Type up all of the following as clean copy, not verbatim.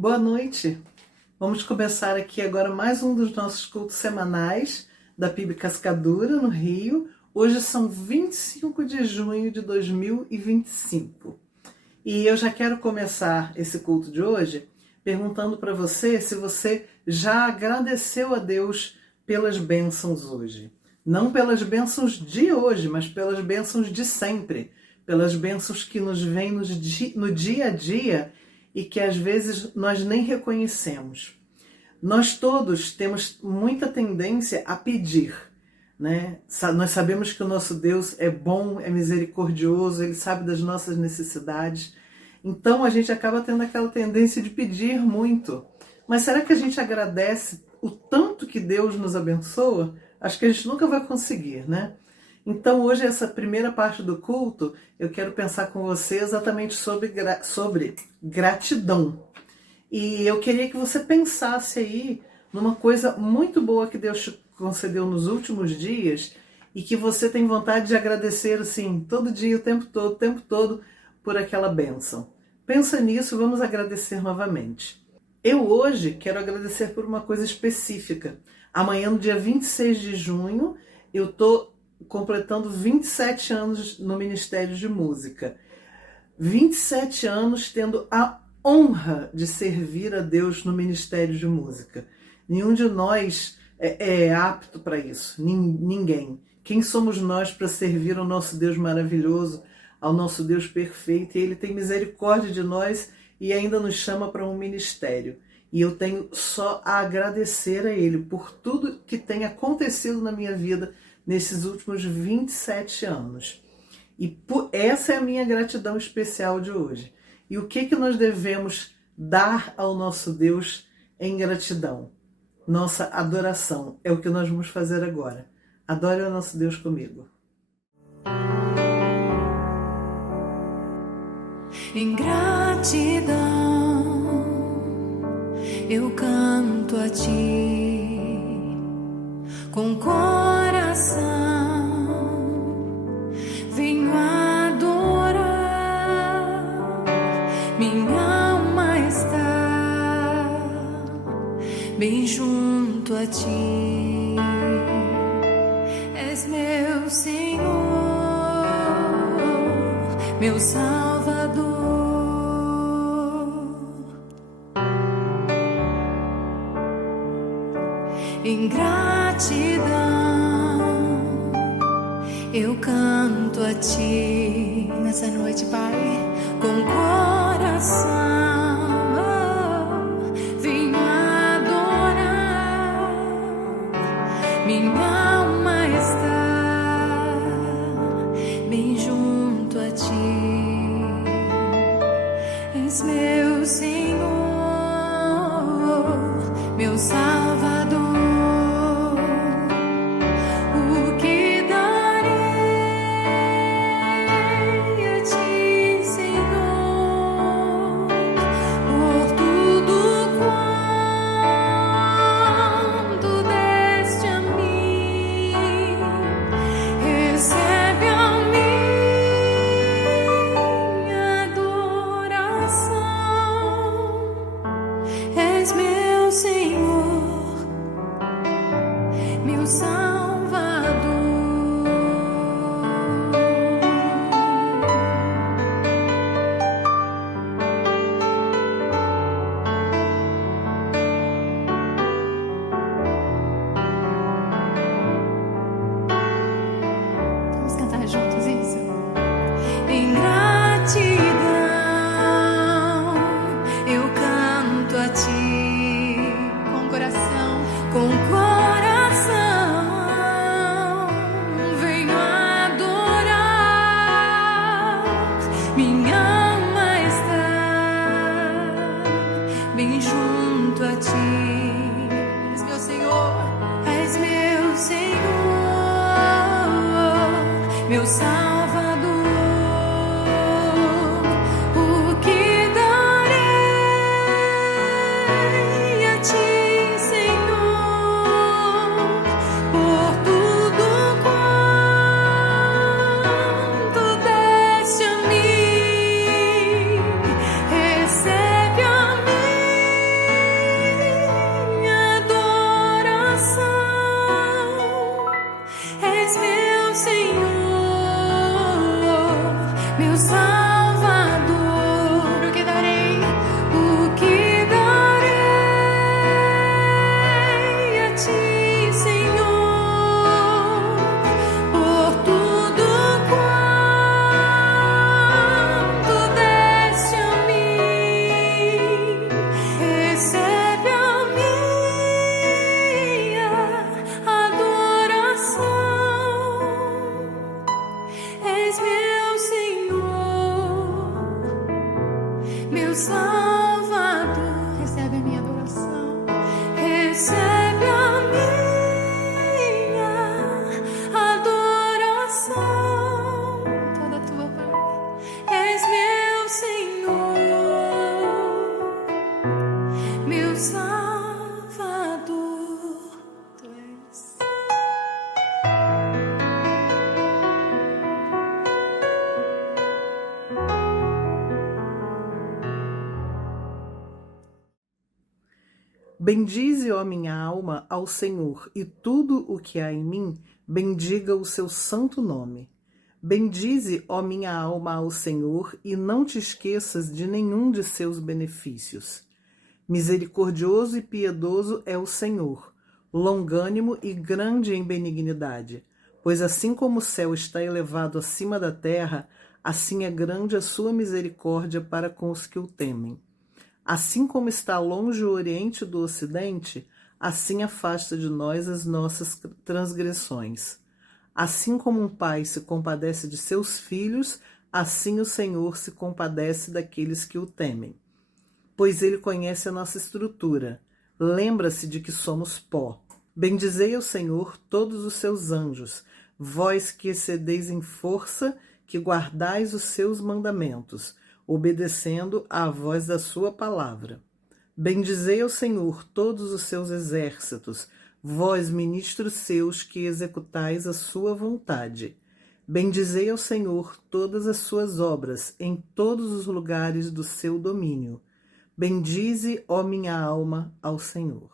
Boa noite! Vamos começar aqui agora mais um dos nossos cultos semanais da PIB Cascadura, no Rio. Hoje são 25 de junho de 2025. E eu já quero começar esse culto de hoje perguntando para você se você já agradeceu a Deus pelas bênçãos hoje. Não pelas bênçãos de hoje, mas pelas bênçãos de sempre. Pelas bênçãos que nos vêm no dia a dia e que às vezes nós nem reconhecemos. Nós todos temos muita tendência a pedir, né? Nós sabemos que o nosso Deus é bom, é misericordioso, Ele sabe das nossas necessidades. Então a gente acaba tendo aquela tendência de pedir muito. Mas será que a gente agradece o tanto que Deus nos abençoa? Acho que a gente nunca vai conseguir, né? Então hoje, essa primeira parte do culto, eu quero pensar com você exatamente sobre gratidão. E eu queria que você pensasse aí numa coisa muito boa que Deus te concedeu nos últimos dias e que você tem vontade de agradecer assim, todo dia, o tempo todo, por aquela bênção. Pensa nisso, vamos agradecer novamente. Eu hoje quero agradecer por uma coisa específica. Amanhã, no dia 26 de junho, eu estou completando 27 anos no Ministério de Música. 27 anos tendo a honra de servir a Deus no Ministério de Música. Nenhum de nós é apto para isso, ninguém. Quem somos nós para servir ao nosso Deus maravilhoso, ao nosso Deus perfeito? E Ele tem misericórdia de nós e ainda nos chama para um ministério. E eu tenho só a agradecer a Ele por tudo que tem acontecido na minha vida nesses últimos 27 anos. E essa é a minha gratidão especial de hoje. E o que nós devemos dar ao nosso Deus em gratidão? Nossa adoração. É o que nós vamos fazer agora. Adore o nosso Deus comigo. Em gratidão eu canto a Ti com coração, venho adorar, minha alma está bem junto a Ti, és meu Senhor, meu Salvador. Em gratidão eu canto a Ti nessa noite, Pai, com coração, venho adorar, minha alma está bem junto a Ti, és meu Senhor, meu Salvador. Meu Salvador, o que darei a Ti, Senhor, por tudo quanto deste a mim, recebe a minha meu Salvador. O que darei? O que darei a ti, Senhor, por tudo quanto deste a mim? Recebe a minha adoração. És meu Senhor, meu Salvador. Recebe a minha adoração. Recebe a minha adoração. Toda tua, Pai. És meu Senhor, meu Salvador. Tu és. Bendize, ó minha alma, ao Senhor, e tudo o que há em mim, bendiga o seu santo nome. Bendize, ó minha alma, ao Senhor, e não te esqueças de nenhum de seus benefícios. Misericordioso e piedoso é o Senhor, longânimo e grande em benignidade, pois assim como o céu está elevado acima da terra, assim é grande a sua misericórdia para com os que o temem. Assim como está longe o Oriente do Ocidente, assim afasta de nós as nossas transgressões. Assim como um pai se compadece de seus filhos, assim o Senhor se compadece daqueles que o temem. Pois ele conhece a nossa estrutura, lembra-se de que somos pó. Bendizei ao Senhor todos os seus anjos, vós que excedeis em força, que guardais os seus mandamentos, obedecendo à voz da sua palavra. Bendizei ao Senhor todos os seus exércitos, vós ministros seus que executais a sua vontade. Bendizei ao Senhor todas as suas obras, em todos os lugares do seu domínio. Bendize, ó minha alma, ao Senhor.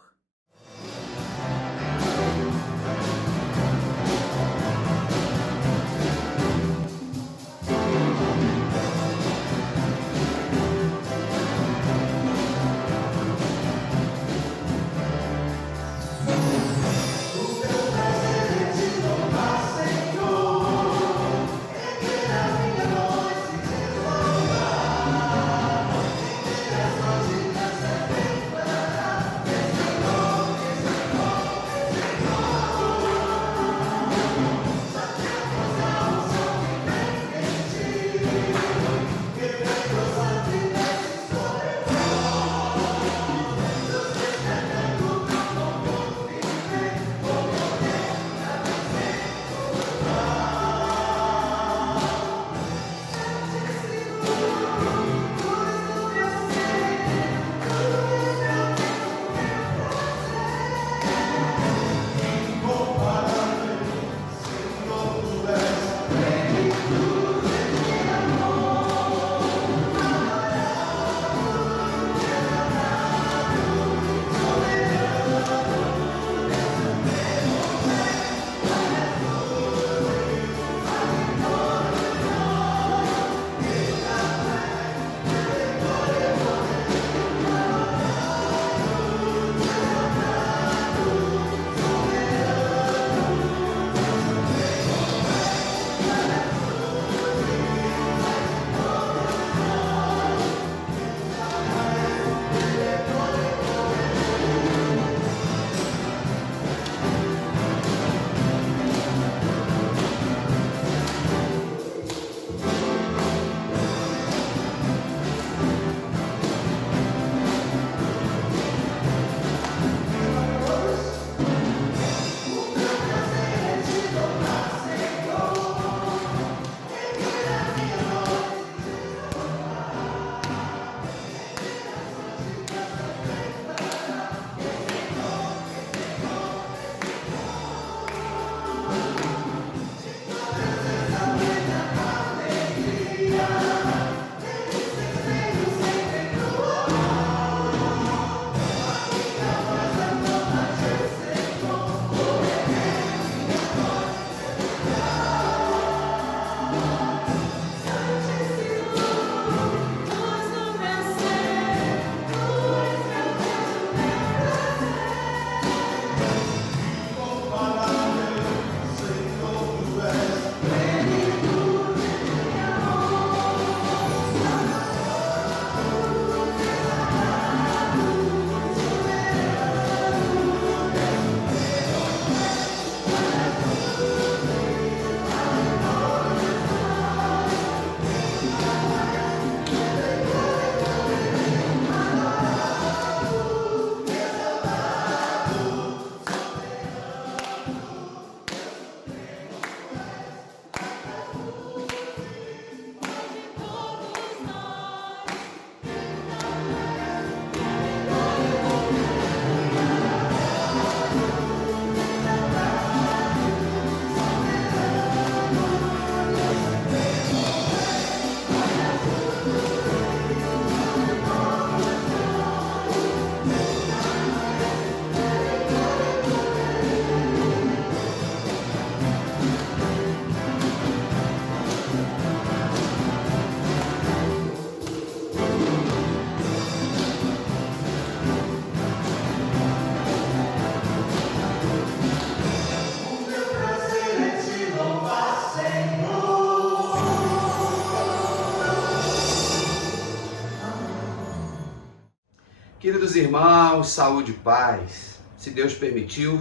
Queridos irmãos, saúde e paz. Se Deus permitiu,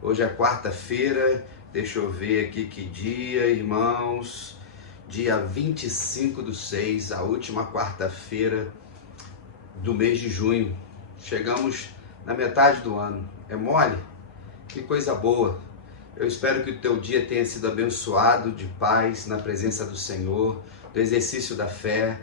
hoje é quarta-feira, deixa eu ver aqui que dia, irmãos, dia 25/6, a última quarta-feira do mês de junho. Chegamos na metade do ano. É mole? Que coisa boa. Eu espero que o teu dia tenha sido abençoado de paz, na presença do Senhor, do exercício da fé,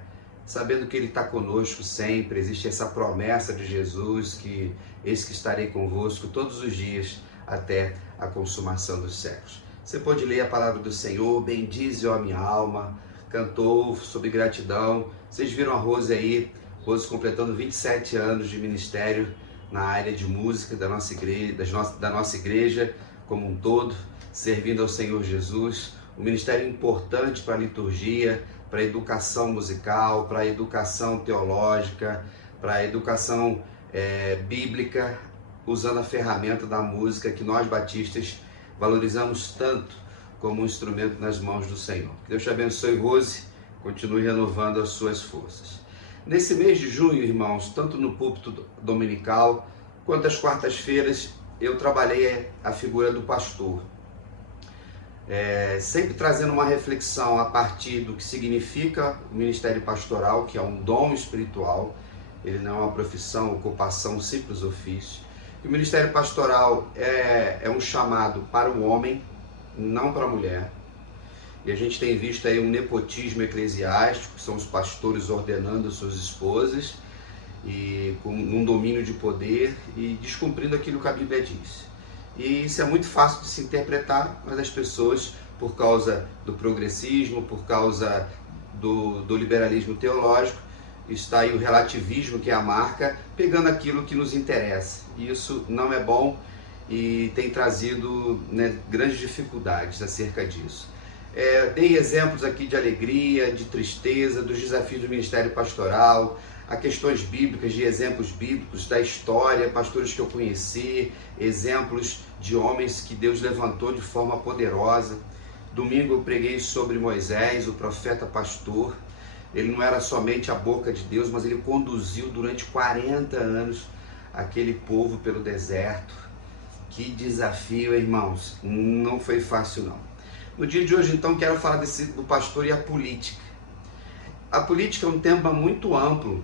sabendo que Ele está conosco sempre. Existe essa promessa de Jesus que eis que estarei convosco todos os dias até a consumação dos séculos. Você pode ler a palavra do Senhor, bendize, ó minha alma, cantou sobre gratidão. Vocês viram a Rose aí, Rose completando 27 anos de ministério na área de música da nossa igreja como um todo, servindo ao Senhor Jesus. Um ministério importante para a liturgia, para a educação musical, para a educação teológica, para a educação bíblica, usando a ferramenta da música que nós batistas valorizamos tanto como um instrumento nas mãos do Senhor. Que Deus te abençoe, Rose, continue renovando as suas forças. Nesse mês de junho, irmãos, tanto no púlpito dominical quanto às quartas-feiras, eu trabalhei a figura do pastor. Sempre trazendo uma reflexão a partir do que significa o ministério pastoral, que é um dom espiritual, ele não é uma profissão, ocupação, simples ofício. E o ministério pastoral é um chamado para o homem, não para a mulher. E a gente tem visto aí um nepotismo eclesiástico, que são os pastores ordenando suas esposas, e com um domínio de poder e descumprindo aquilo que a Bíblia diz. E isso é muito fácil de se interpretar, mas as pessoas, por causa do progressismo, por causa do liberalismo teológico, está aí o relativismo, que é a marca, pegando aquilo que nos interessa. E isso não é bom e tem trazido, grandes dificuldades acerca disso. Dei exemplos aqui de alegria, de tristeza, dos desafios do ministério pastoral, a questões bíblicas, de exemplos bíblicos da história, pastores que eu conheci, exemplos de homens que Deus levantou de forma poderosa. Domingo eu preguei sobre Moisés, o profeta pastor. Ele não era somente a boca de Deus, mas ele conduziu durante 40 anos aquele povo pelo deserto. Que desafio, irmãos, não foi fácil não. No dia de hoje, então, quero falar do pastor e a política. A política é um tema muito amplo,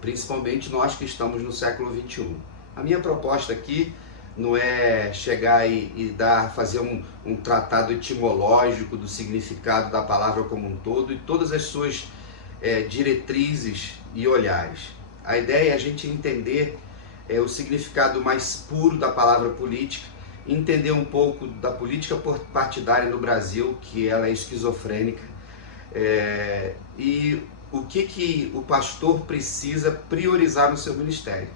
principalmente nós que estamos no século XXI. A minha proposta aqui não é chegar e fazer um tratado etimológico do significado da palavra como um todo e todas as suas diretrizes e olhares. A ideia é a gente entender o significado mais puro da palavra política, entender um pouco da política partidária no Brasil, que ela é esquizofrênica, e o que o pastor precisa priorizar no seu ministério.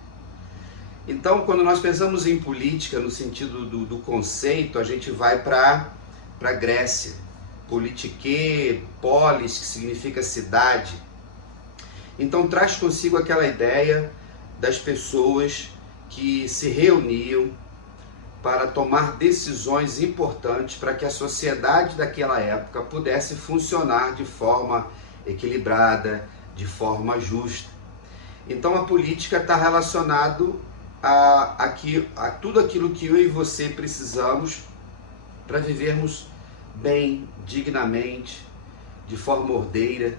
Então, quando nós pensamos em política, no sentido do conceito, a gente vai para a Grécia. Politiquê, polis, que significa cidade. Então, traz consigo aquela ideia das pessoas que se reuniam para tomar decisões importantes para que a sociedade daquela época pudesse funcionar de forma equilibrada, de forma justa. Então a política está relacionado a tudo aquilo que eu e você precisamos para vivermos bem, dignamente, de forma ordeira.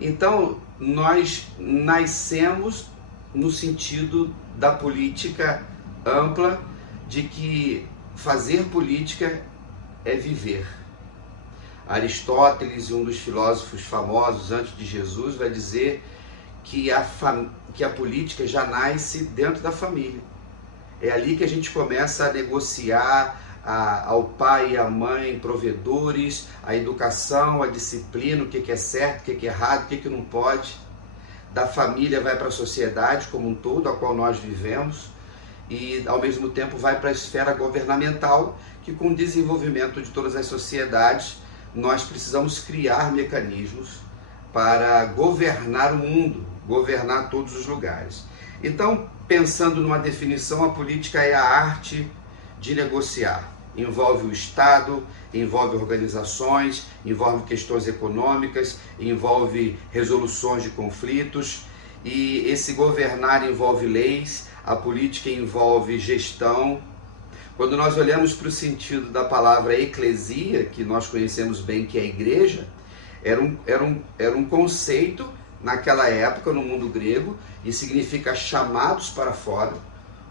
Então nós nascemos no sentido da política ampla, de que fazer política é viver. Aristóteles, um dos filósofos famosos antes de Jesus, vai dizer que a política já nasce dentro da família. É ali que a gente começa a negociar ao pai e à mãe, provedores, a educação, a disciplina, o que é certo, o que é errado, o que não pode. Da família vai para a sociedade como um todo, a qual nós vivemos, e ao mesmo tempo vai para a esfera governamental, que com o desenvolvimento de todas as sociedades, nós precisamos criar mecanismos para governar o mundo, governar todos os lugares. Então, pensando numa definição, a política é a arte de negociar. Envolve o Estado, envolve organizações, envolve questões econômicas, envolve resoluções de conflitos e esse governar envolve leis, a política envolve gestão. Quando nós olhamos para o sentido da palavra eclesia, que nós conhecemos bem que é a igreja, era um conceito naquela época no mundo grego e significa chamados para fora,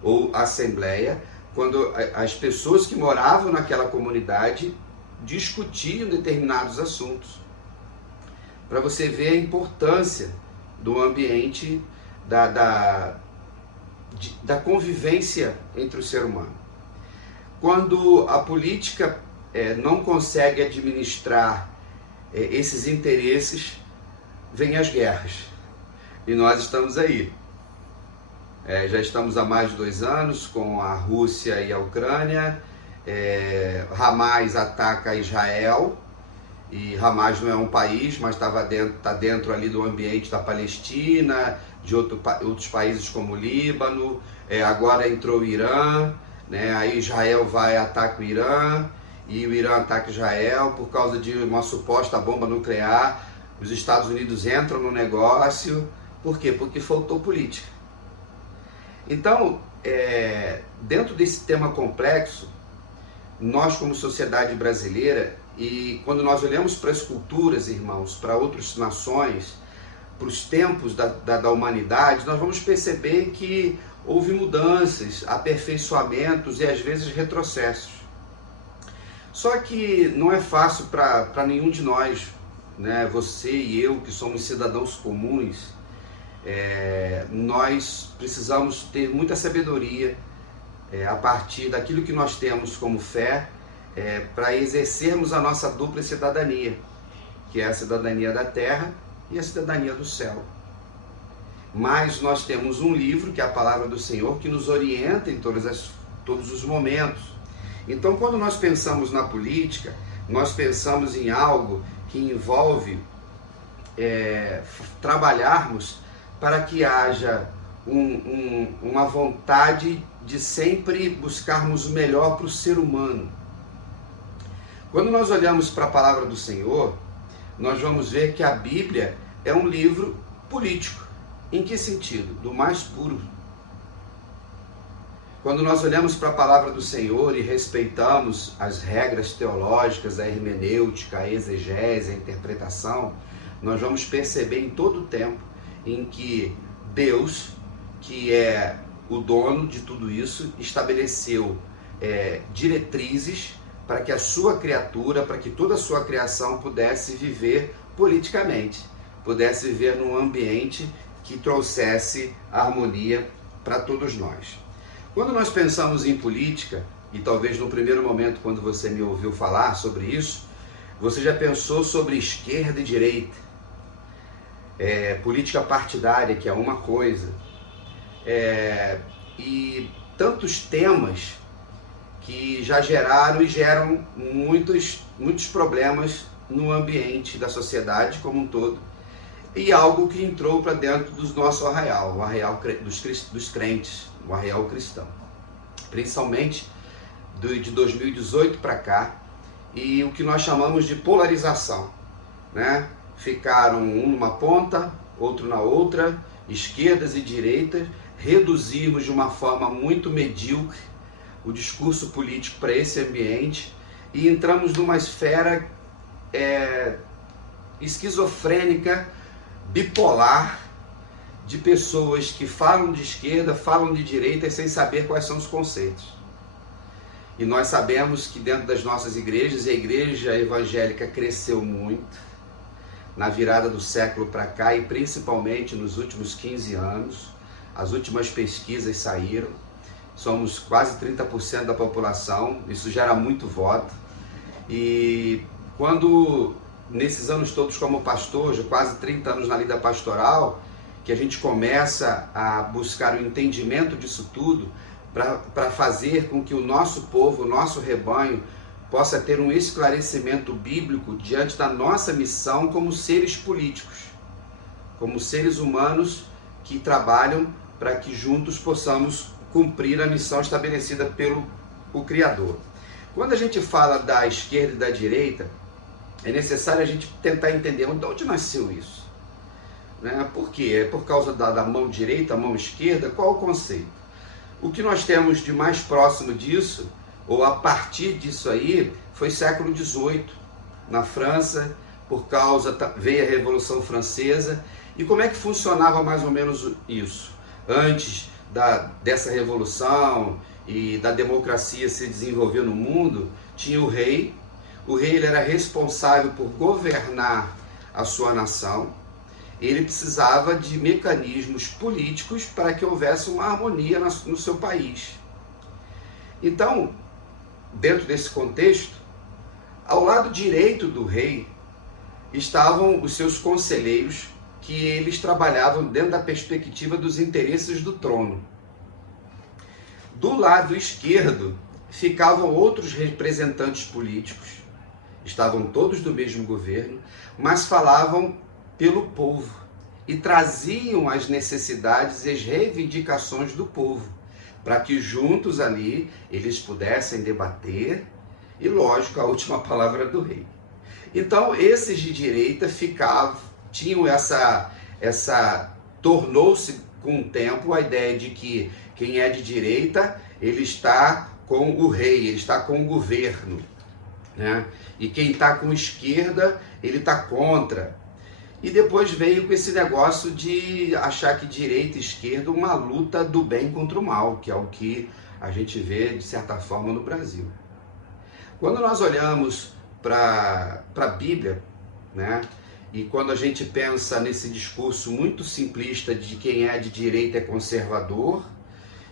ou assembleia, quando as pessoas que moravam naquela comunidade discutiam determinados assuntos. Para você ver a importância do ambiente, da convivência entre o ser humano. Quando a política não consegue administrar esses interesses, vêm as guerras. E nós estamos aí. Já estamos há mais de 2 anos com a Rússia e a Ucrânia. Hamas ataca Israel. E Hamas não é um país, mas está dentro ali do ambiente da Palestina, de outros países como o Líbano. Agora entrou o Irã, né? Aí Israel vai e ataca o Irã, e o Irã ataca Israel por causa de uma suposta bomba nuclear. Os Estados Unidos entram no negócio. Por quê? Porque faltou política. Então, dentro desse tema complexo, nós como sociedade brasileira, e quando nós olhamos para as culturas, irmãos, para outras nações, para os tempos da humanidade, nós vamos perceber que houve mudanças, aperfeiçoamentos e às vezes retrocessos. Só que não é fácil para nenhum de nós, né? Você e eu, que somos cidadãos comuns, nós precisamos ter muita sabedoria a partir daquilo que nós temos como fé, para exercermos a nossa dupla cidadania, que é a cidadania da terra e a cidadania do céu. Mas nós temos um livro, que é a Palavra do Senhor, que nos orienta em todos os momentos. Então, quando nós pensamos na política, nós pensamos em algo que envolve trabalharmos para que haja uma vontade de sempre buscarmos o melhor para o ser humano. Quando nós olhamos para a Palavra do Senhor, nós vamos ver que a Bíblia é um livro político. Em que sentido? Do mais puro. Quando nós olhamos para a Palavra do Senhor e respeitamos as regras teológicas, a hermenêutica, a exegese, a interpretação, nós vamos perceber em todo o tempo em que Deus, que é o dono de tudo isso, estabeleceu diretrizes para que a sua criatura, para que toda a sua criação pudesse viver politicamente, pudesse viver num ambiente que trouxesse harmonia para todos nós. Quando nós pensamos em política, e talvez no primeiro momento quando você me ouviu falar sobre isso, você já pensou sobre esquerda e direita, política partidária, que é uma coisa, e tantos temas que já geraram e geram muitos problemas no ambiente da sociedade como um todo, e algo que entrou para dentro do nosso arraial, o arraial dos crentes, o arraial cristão, principalmente de 2018 para cá, e o que nós chamamos de polarização, né? Ficaram um numa ponta, outro na outra, esquerdas e direitas, reduzimos de uma forma muito medíocre o discurso político para esse ambiente e entramos numa esfera esquizofrênica, bipolar, de pessoas que falam de esquerda, falam de direita sem saber quais são os conceitos. E nós sabemos que dentro das nossas igrejas, a igreja evangélica cresceu muito na virada do século para cá e principalmente nos últimos 15 anos. As últimas pesquisas saíram. Somos quase 30% da população, isso gera muito voto. E quando, nesses anos todos como pastor, já quase 30 anos na lida pastoral, que a gente começa a buscar o entendimento disso tudo, para fazer com que o nosso povo, o nosso rebanho, possa ter um esclarecimento bíblico diante da nossa missão como seres políticos, como seres humanos que trabalham para que juntos possamos cumprir a missão estabelecida pelo Criador. Quando a gente fala da esquerda e da direita, é necessário a gente tentar entender de onde nasceu isso. Né? Por quê? É por causa da mão direita, mão esquerda? Qual o conceito? O que nós temos de mais próximo disso, ou a partir disso aí, foi século XVIII, na França, veio a Revolução Francesa. E como é que funcionava mais ou menos isso? Antes dessa revolução e da democracia se desenvolver no mundo, tinha o rei. O rei ele era responsável por governar a sua nação. Ele precisava de mecanismos políticos para que houvesse uma harmonia no seu país. Então, dentro desse contexto, ao lado direito do rei estavam os seus conselheiros, que eles trabalhavam dentro da perspectiva dos interesses do trono. Do lado esquerdo ficavam outros representantes políticos, estavam todos do mesmo governo, mas falavam pelo povo e traziam as necessidades e as reivindicações do povo, para que juntos ali eles pudessem debater e, lógico, a última palavra do rei. Então, esses de direita tinham tornou-se com o tempo a ideia de que quem é de direita, ele está com o rei, ele está com o governo, né? E quem está com esquerda, ele está contra. E depois veio com esse negócio de achar que direita e esquerda é uma luta do bem contra o mal, que é o que a gente vê, de certa forma, no Brasil. Quando nós olhamos para a Bíblia, né? E quando a gente pensa nesse discurso muito simplista de quem é de direita é conservador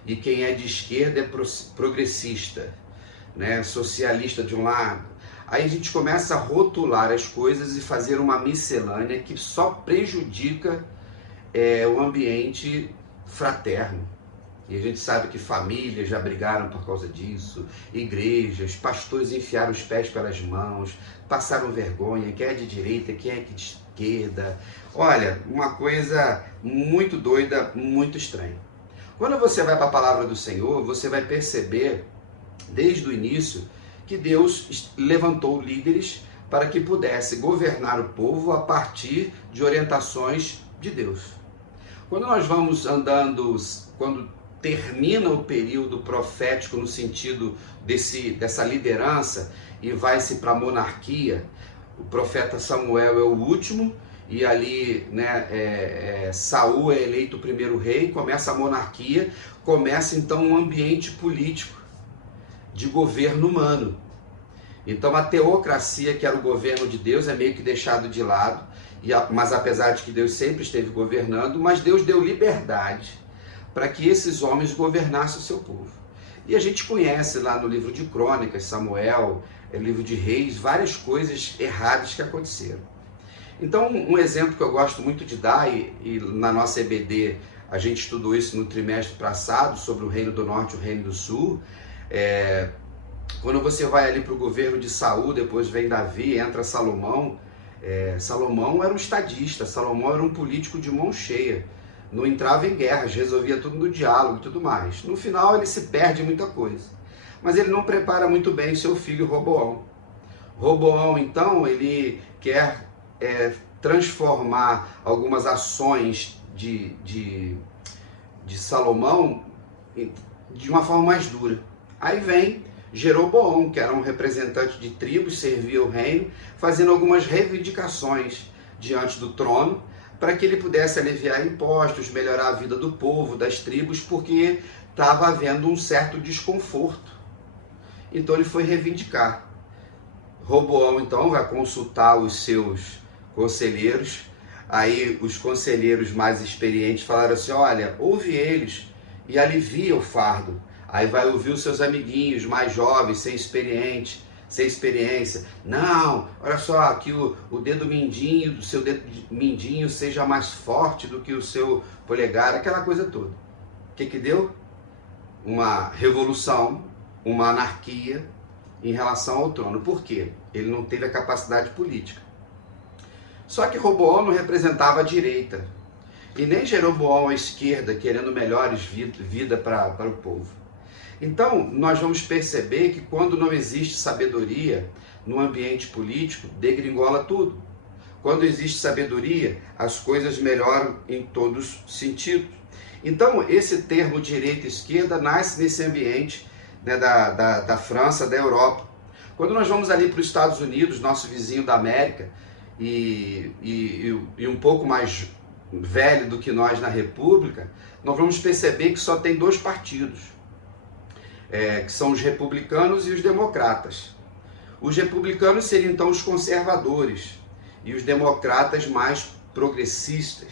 e quem é de esquerda é progressista, né? Socialista de um lado, aí a gente começa a rotular as coisas e fazer uma miscelânea que só prejudica o ambiente fraterno. E a gente sabe que famílias já brigaram por causa disso, igrejas, pastores enfiaram os pés pelas mãos, passaram vergonha, quem é de direita, quem é de esquerda. Olha, uma coisa muito doida, muito estranha. Quando você vai para a palavra do Senhor, você vai perceber, desde o início, que Deus levantou líderes para que pudesse governar o povo a partir de orientações de Deus. Quando nós vamos andando, quando termina o período profético no sentido dessa liderança e vai-se para a monarquia, o profeta Samuel é o último e ali, né, Saul é eleito o primeiro rei, começa a monarquia, começa então um ambiente político de governo humano. Então a teocracia, que era o governo de Deus, é meio que deixado de lado, mas apesar de que Deus sempre esteve governando, mas Deus deu liberdade para que esses homens governassem o seu povo. E a gente conhece lá no livro de Crônicas, Samuel, livro de Reis, várias coisas erradas que aconteceram. Então, um exemplo que eu gosto muito de dar, e na nossa EBD a gente estudou isso no trimestre passado, sobre o Reino do Norte e o Reino do Sul, quando você vai ali para o governo de Saul, depois vem Davi, entra Salomão, Salomão era um estadista, Salomão era um político de mão cheia, não entrava em guerras, resolvia tudo no diálogo e tudo mais. No final ele se perde muita coisa, mas ele não prepara muito bem seu filho Roboão. Roboão, então, ele quer transformar algumas ações de Salomão de uma forma mais dura. Aí vem Jeroboão, que era um representante de tribos, servia o reino, fazendo algumas reivindicações diante do trono, para que ele pudesse aliviar impostos, melhorar a vida do povo, das tribos, porque estava havendo um certo desconforto. Então ele foi reivindicar. Roboão, então, vai consultar os seus conselheiros. Aí os conselheiros mais experientes falaram assim, olha, ouve eles e alivia o fardo. Aí vai ouvir os seus amiguinhos mais jovens, sem experiência. Não, olha só, que o dedo mindinho, do seu dedo mindinho seja mais forte do que o seu polegar, aquela coisa toda. O que deu? Uma revolução, uma anarquia em relação ao trono. Por quê? Ele não teve a capacidade política. Só que Roboão não representava a direita, e nem Jeroboão a esquerda, querendo melhores vida para o povo. Então, nós vamos perceber que quando não existe sabedoria no ambiente político, degringola tudo. Quando existe sabedoria, as coisas melhoram em todos os sentidos. Então, esse termo direita e esquerda nasce nesse ambiente, né, da França, da Europa. Quando nós vamos ali para os Estados Unidos, nosso vizinho da América, e um pouco mais velho do que nós na República, nós vamos perceber que só tem dois partidos, que são os republicanos e os democratas. Os republicanos seriam então os conservadores e os democratas mais progressistas.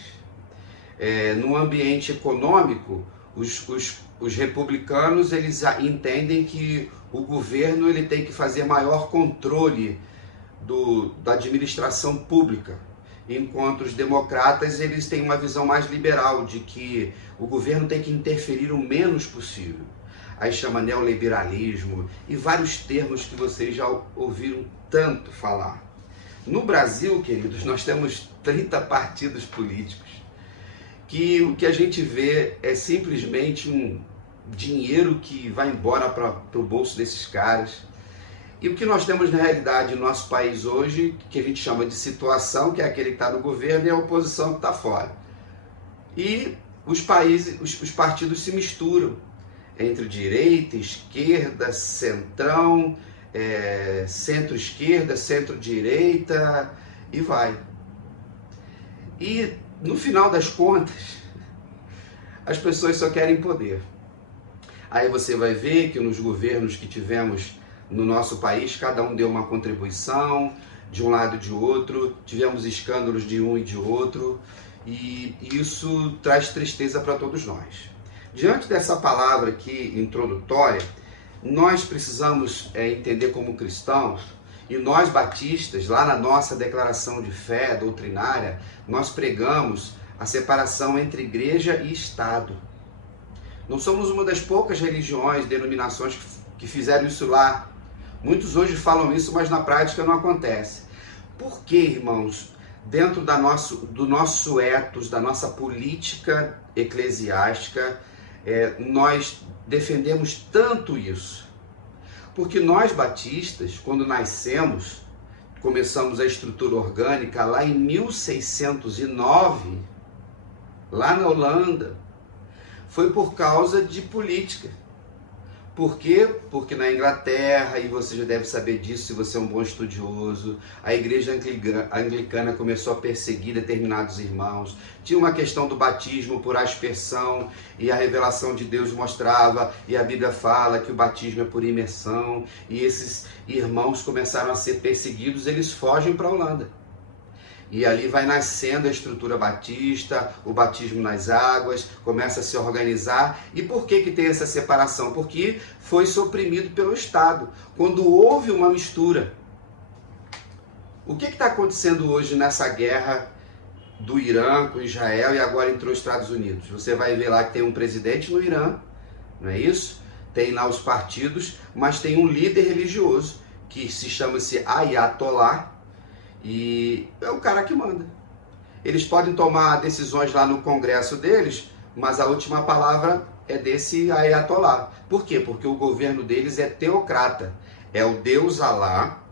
No ambiente econômico, os republicanos eles entendem que o governo ele tem que fazer maior controle da administração pública, enquanto os democratas eles têm uma visão mais liberal de que o governo tem que interferir o menos possível. Aí chama neoliberalismo e vários termos que vocês já ouviram tanto falar. No Brasil, queridos, nós temos 30 partidos políticos, que o que a gente vê é simplesmente um dinheiro que vai embora para o bolso desses caras. E o que nós temos na realidade no nosso país hoje, que a gente chama de situação, que é aquele que está no governo, e a oposição que está fora. E os partidos se misturam entre direita, esquerda, centrão, centro-esquerda, centro-direita, e vai. E no final das contas, as pessoas só querem poder. Aí você vai ver que nos governos que tivemos no nosso país, cada um deu uma contribuição, de um lado e de outro, tivemos escândalos de um e de outro, e isso traz tristeza para todos nós. Diante dessa palavra aqui introdutória, nós precisamos entender como cristãos, e nós batistas, lá na nossa declaração de fé doutrinária, nós pregamos a separação entre igreja e Estado. Nós somos uma das poucas religiões, denominações que fizeram isso lá. Muitos hoje falam isso, mas na prática não acontece. Por que, irmãos, dentro do nosso ethos, da nossa política eclesiástica, nós defendemos tanto isso? Porque nós batistas, quando nascemos, começamos a estrutura orgânica lá em 1609, lá na Holanda, foi por causa de política. Por quê? Porque na Inglaterra, e você já deve saber disso se você é um bom estudioso, a igreja anglicana começou a perseguir determinados irmãos. Tinha uma questão do batismo por aspersão, e a revelação de Deus mostrava, e a Bíblia fala que o batismo é por imersão, e esses irmãos começaram a ser perseguidos, eles fogem para a Holanda. E ali vai nascendo a estrutura batista, o batismo nas águas, começa a se organizar. E por que tem essa separação? Porque foi suprimido pelo Estado, quando houve uma mistura. O que está acontecendo hoje nessa guerra do Irã com Israel e agora entrou os Estados Unidos? Você vai ver lá que tem um presidente no Irã, não é isso? Tem lá os partidos, mas tem um líder religioso que se chama-se Ayatollah, e é o cara que manda. Eles podem tomar decisões lá no congresso deles, mas a última palavra é desse Ayatollah. Por quê? Porque o governo deles é teocrata. É o Deus Alá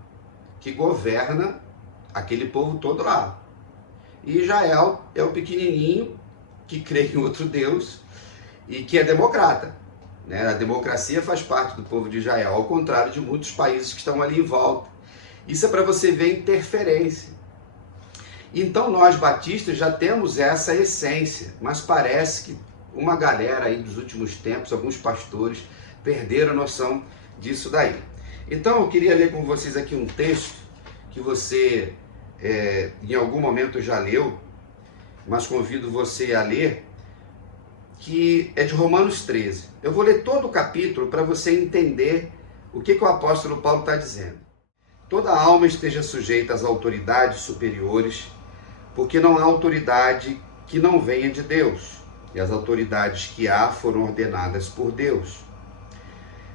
que governa aquele povo todo lá. E Israel é o pequenininho que crê em outro Deus e que é democrata. A democracia faz parte do povo de Israel, ao contrário de muitos países que estão ali em volta. Isso é para você ver interferência. Então nós batistas já temos essa essência, mas parece que uma galera aí dos últimos tempos, alguns pastores, perderam a noção disso daí. Então eu queria ler com vocês aqui um texto que você em algum momento já leu, mas convido você a ler, que é de Romanos 13. Eu vou ler todo o capítulo para você entender o que o apóstolo Paulo está dizendo. Toda alma esteja sujeita às autoridades superiores, porque não há autoridade que não venha de Deus, e as autoridades que há foram ordenadas por Deus.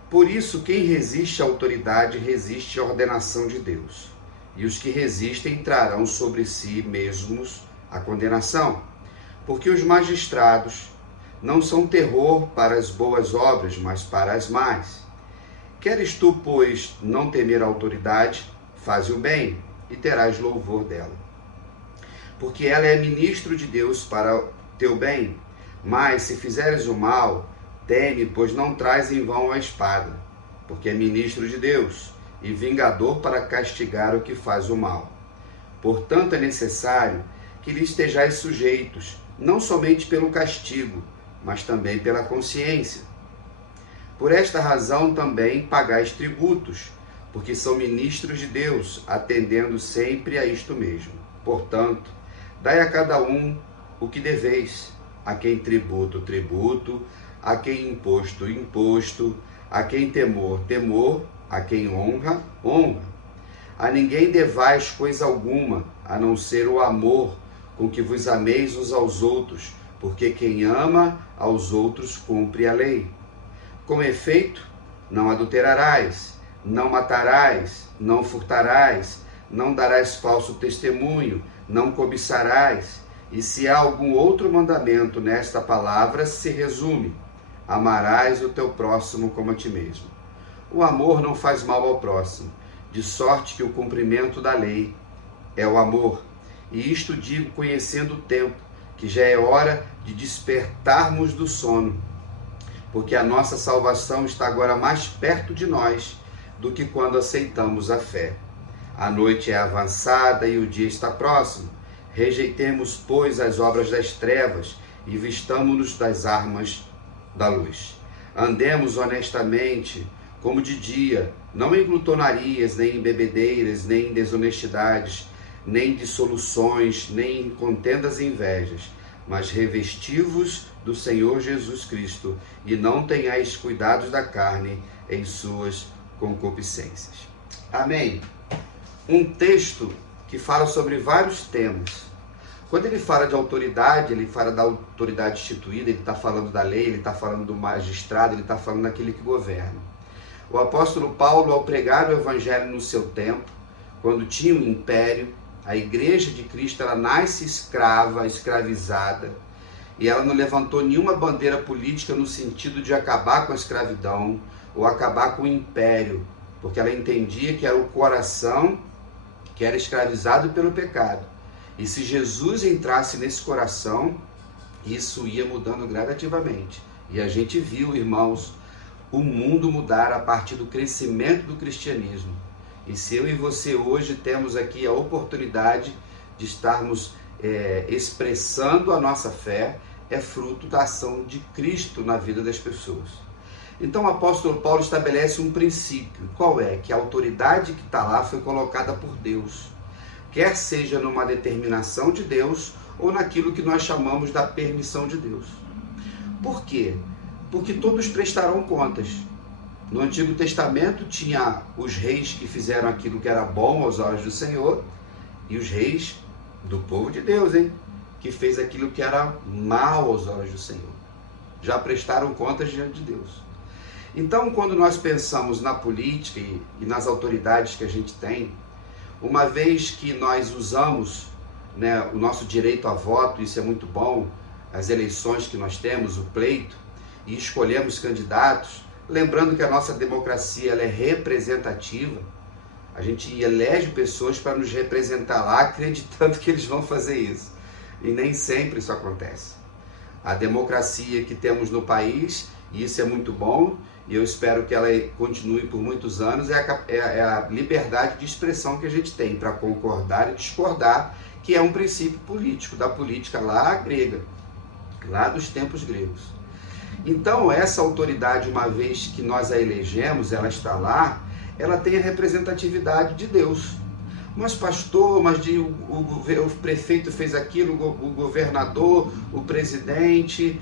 Por isso, quem resiste à autoridade resiste à ordenação de Deus, e os que resistem trarão sobre si mesmos a condenação, porque os magistrados não são terror para as boas obras, mas para as más. Queres tu, pois, não temer a autoridade, faze o bem, e terás louvor dela. porque ela é ministro de Deus para teu bem. Mas se fizeres o mal, teme, pois não traz em vão a espada, porque é ministro de Deus e vingador para castigar o que faz o mal. Portanto, é necessário que lhe estejais sujeitos, não somente pelo castigo, mas também pela consciência. Por esta razão também pagais tributos, porque são ministros de Deus, atendendo sempre a isto mesmo. Portanto, dai a cada um o que deveis, a quem tributo, tributo, a quem imposto, imposto, a quem temor, temor, a quem honra, honra. A ninguém devais coisa alguma, a não ser o amor com que vos ameis uns aos outros, porque quem ama aos outros cumpre a lei. Com efeito, não adulterarás, não matarás, não furtarás, não darás falso testemunho, não cobiçarás. E se há algum outro mandamento nesta palavra, se resume: amarás o teu próximo como a ti mesmo. O amor não faz mal ao próximo, de sorte que o cumprimento da lei é o amor. E isto digo conhecendo o tempo, que já é hora de despertarmos do sono, porque a nossa salvação está agora mais perto de nós do que quando aceitamos a fé. A noite é avançada e o dia está próximo. Rejeitemos, pois, as obras das trevas e vistamo-nos das armas da luz. Andemos honestamente, como de dia, não em glutonarias, nem em bebedeiras, nem em desonestidades, nem em dissoluções, nem em contendas e invejas, mas revesti-vos do Senhor Jesus Cristo, e não tenhais cuidados da carne em suas concupiscências. Amém? Um texto que fala sobre vários temas. Quando ele fala de autoridade, ele fala da autoridade instituída, ele está falando da lei, ele está falando do magistrado, ele está falando daquele que governa. O apóstolo Paulo, ao pregar o evangelho no seu tempo, quando tinha um império, a igreja de Cristo, ela nasce escrava, escravizada, e ela não levantou nenhuma bandeira política no sentido de acabar com a escravidão ou acabar com o império, porque ela entendia que era o coração que era escravizado pelo pecado. E se Jesus entrasse nesse coração, isso ia mudando gradativamente. E a gente viu, irmãos, o mundo mudar a partir do crescimento do cristianismo. E se eu e você hoje temos aqui a oportunidade de estarmos expressando a nossa fé, é fruto da ação de Cristo na vida das pessoas. Então o apóstolo Paulo estabelece um princípio. Qual é? Que a autoridade que está lá foi colocada por Deus. Quer seja numa determinação de Deus ou naquilo que nós chamamos da permissão de Deus. Por quê? Porque todos prestarão contas. No Antigo Testamento tinha os reis que fizeram aquilo que era bom aos olhos do Senhor e os reis do povo de Deus, que fez aquilo que era mal aos olhos do Senhor. Já prestaram contas diante de Deus. Então, quando nós pensamos na política e nas autoridades que a gente tem, uma vez que nós usamos, o nosso direito a voto, isso é muito bom, as eleições que nós temos, o pleito, e escolhemos candidatos, lembrando que a nossa democracia ela é representativa, a gente elege pessoas para nos representar lá, acreditando que eles vão fazer isso. E nem sempre isso acontece. A democracia que temos no país, e isso é muito bom, e eu espero que ela continue por muitos anos, é a liberdade de expressão que a gente tem para concordar e discordar, que é um princípio político, da política lá grega, lá dos tempos gregos. Então, essa autoridade, uma vez que nós a elegemos, ela está lá, ela tem a representatividade de Deus. Mas pastor, o prefeito fez aquilo, o governador, o presidente,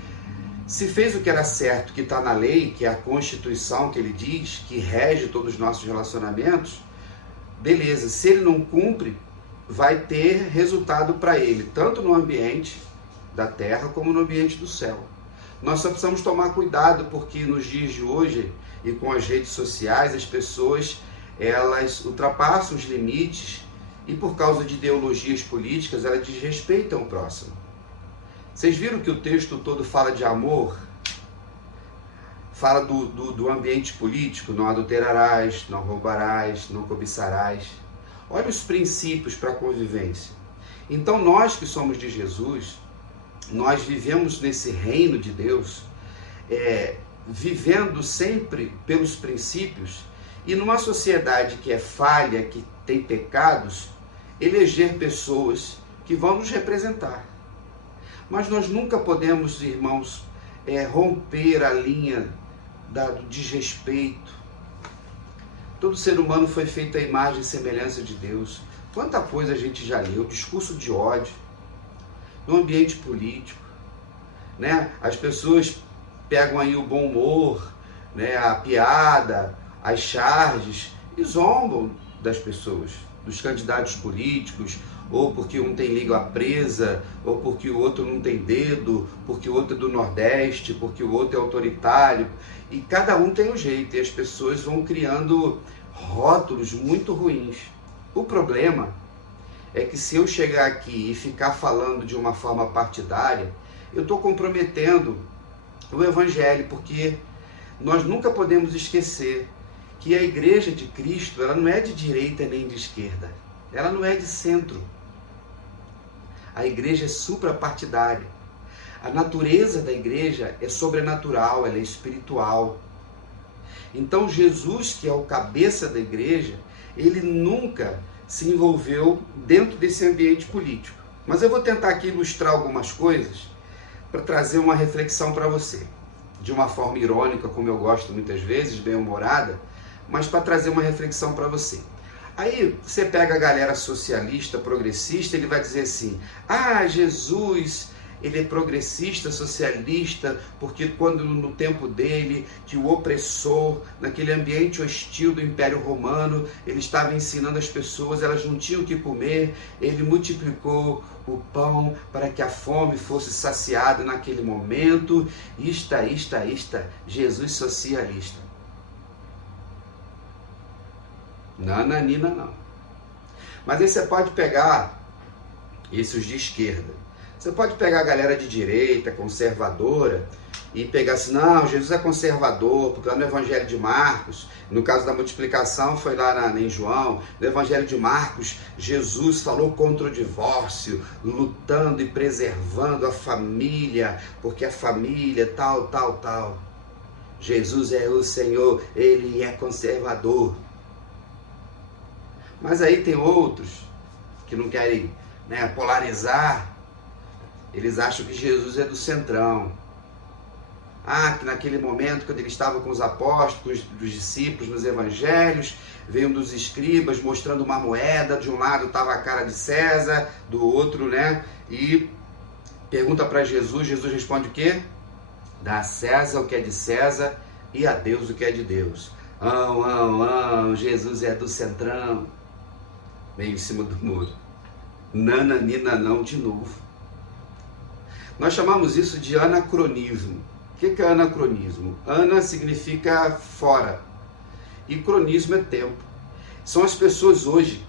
se fez o que era certo, que está na lei, que é a Constituição que ele diz, que rege todos os nossos relacionamentos, beleza. Se ele não cumpre, vai ter resultado para ele, tanto no ambiente da terra como no ambiente do céu. Nós só precisamos tomar cuidado, porque nos dias de hoje e com as redes sociais, as pessoas elas ultrapassam os limites e por causa de ideologias políticas, elas desrespeitam o próximo. Vocês viram que o texto todo fala de amor? Fala do ambiente político, não adulterarás, não roubarás, não cobiçarás. Olha os princípios para a convivência. Então nós que somos de Jesus, nós vivemos nesse reino de Deus, vivendo sempre pelos princípios, e numa sociedade que é falha, que tem pecados, eleger pessoas que vão nos representar. Mas nós nunca podemos, irmãos, romper a linha do desrespeito. Todo ser humano foi feito à imagem e semelhança de Deus. Quanta coisa a gente já leu, discurso de ódio, no ambiente político, né? As pessoas pegam aí o bom humor, né? A piada, as charges, e zombam das pessoas, dos candidatos políticos, ou porque um tem língua presa, ou porque o outro não tem dedo, porque o outro é do Nordeste, porque o outro é autoritário, e cada um tem um jeito, e as pessoas vão criando rótulos muito ruins. O problema é que se eu chegar aqui e ficar falando de uma forma partidária, eu estou comprometendo o Evangelho, porque nós nunca podemos esquecer que a Igreja de Cristo, ela não é de direita nem de esquerda, ela não é de centro. A Igreja é suprapartidária. A natureza da Igreja é sobrenatural, ela é espiritual. Então Jesus, que é o cabeça da Igreja, ele nunca se envolveu dentro desse ambiente político. Mas eu vou tentar aqui ilustrar algumas coisas para trazer uma reflexão para você. De uma forma irônica, como eu gosto muitas vezes, bem-humorada, mas para trazer uma reflexão para você. Aí você pega a galera socialista, progressista, ele vai dizer assim: ah, Jesus, ele é progressista, socialista, porque quando no tempo dele, que o opressor, naquele ambiente hostil do Império Romano, ele estava ensinando as pessoas, elas não tinham o que comer, ele multiplicou o pão para que a fome fosse saciada naquele momento. Jesus socialista. Nananina não. Mas aí você pode pegar esses de esquerda. Você pode pegar a galera de direita, conservadora, e pegar assim: não, Jesus é conservador, porque lá no Evangelho de Marcos, no caso da multiplicação foi lá em João, no Evangelho de Marcos, Jesus falou contra o divórcio, lutando e preservando a família, porque a família tal. Jesus é o Senhor, ele é conservador. Mas aí tem outros que não querem, né, polarizar. Eles acham que Jesus é do centrão. Ah, que naquele momento, quando ele estava com os apóstolos, dos discípulos nos evangelhos, veio um dos escribas mostrando uma moeda, de um lado estava a cara de César, do outro, né? E pergunta para Jesus, Jesus responde o quê? Dá a César o que é de César e a Deus o que é de Deus. Jesus é do centrão. Meio em cima do muro. Nananina não de novo. Nós chamamos isso de anacronismo. O que é anacronismo? Ana significa fora. E cronismo é tempo. São as pessoas hoje,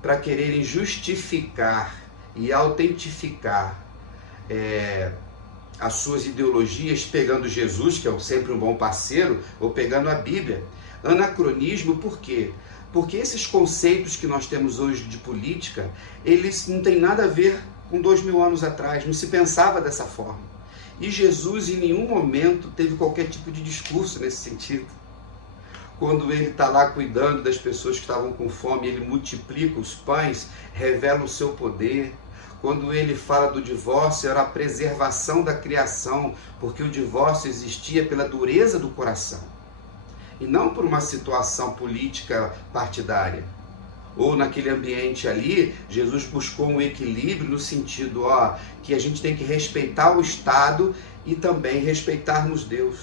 para quererem justificar e autentificar as suas ideologias, pegando Jesus, que é sempre um bom parceiro, ou pegando a Bíblia. Anacronismo por quê? Porque esses conceitos que nós temos hoje de política, eles não têm nada a ver com 2000 anos atrás, não se pensava dessa forma. E Jesus em nenhum momento teve qualquer tipo de discurso nesse sentido. Quando ele está lá cuidando das pessoas que estavam com fome, ele multiplica os pães, revela o seu poder. Quando ele fala do divórcio, era a preservação da criação, porque o divórcio existia pela dureza do coração. E não por uma situação política partidária. Ou naquele ambiente ali, Jesus buscou um equilíbrio no sentido que a gente tem que respeitar o Estado e também respeitarmos Deus.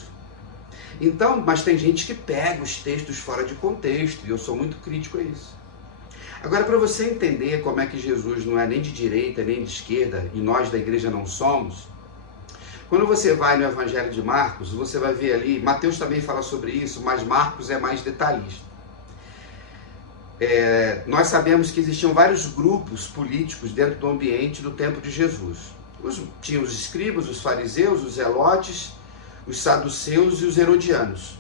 Então, mas tem gente que pega os textos fora de contexto, e eu sou muito crítico a isso. Agora, para você entender como é que Jesus não é nem de direita, nem de esquerda, e nós da igreja não somos, quando você vai no Evangelho de Marcos, você vai ver ali, Mateus também fala sobre isso, mas Marcos é mais detalhista. Nós sabemos que existiam vários grupos políticos dentro do ambiente do tempo de Jesus. Tinha os escribas, os fariseus, os zelotes, os saduceus e os herodianos.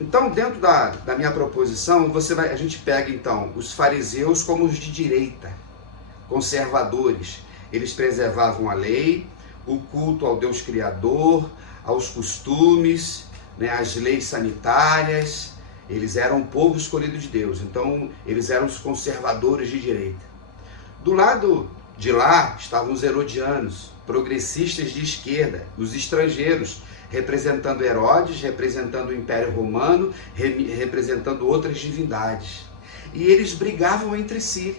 Então, dentro da minha proposição, a gente pega então os fariseus como os de direita, conservadores. Eles preservavam a lei, o culto ao Deus Criador, aos costumes, né, às leis sanitárias. Eles eram o povo escolhido de Deus, então eles eram os conservadores de direita. Do lado de lá estavam os herodianos, progressistas de esquerda, os estrangeiros, representando Herodes, representando o Império Romano, representando outras divindades. E eles brigavam entre si.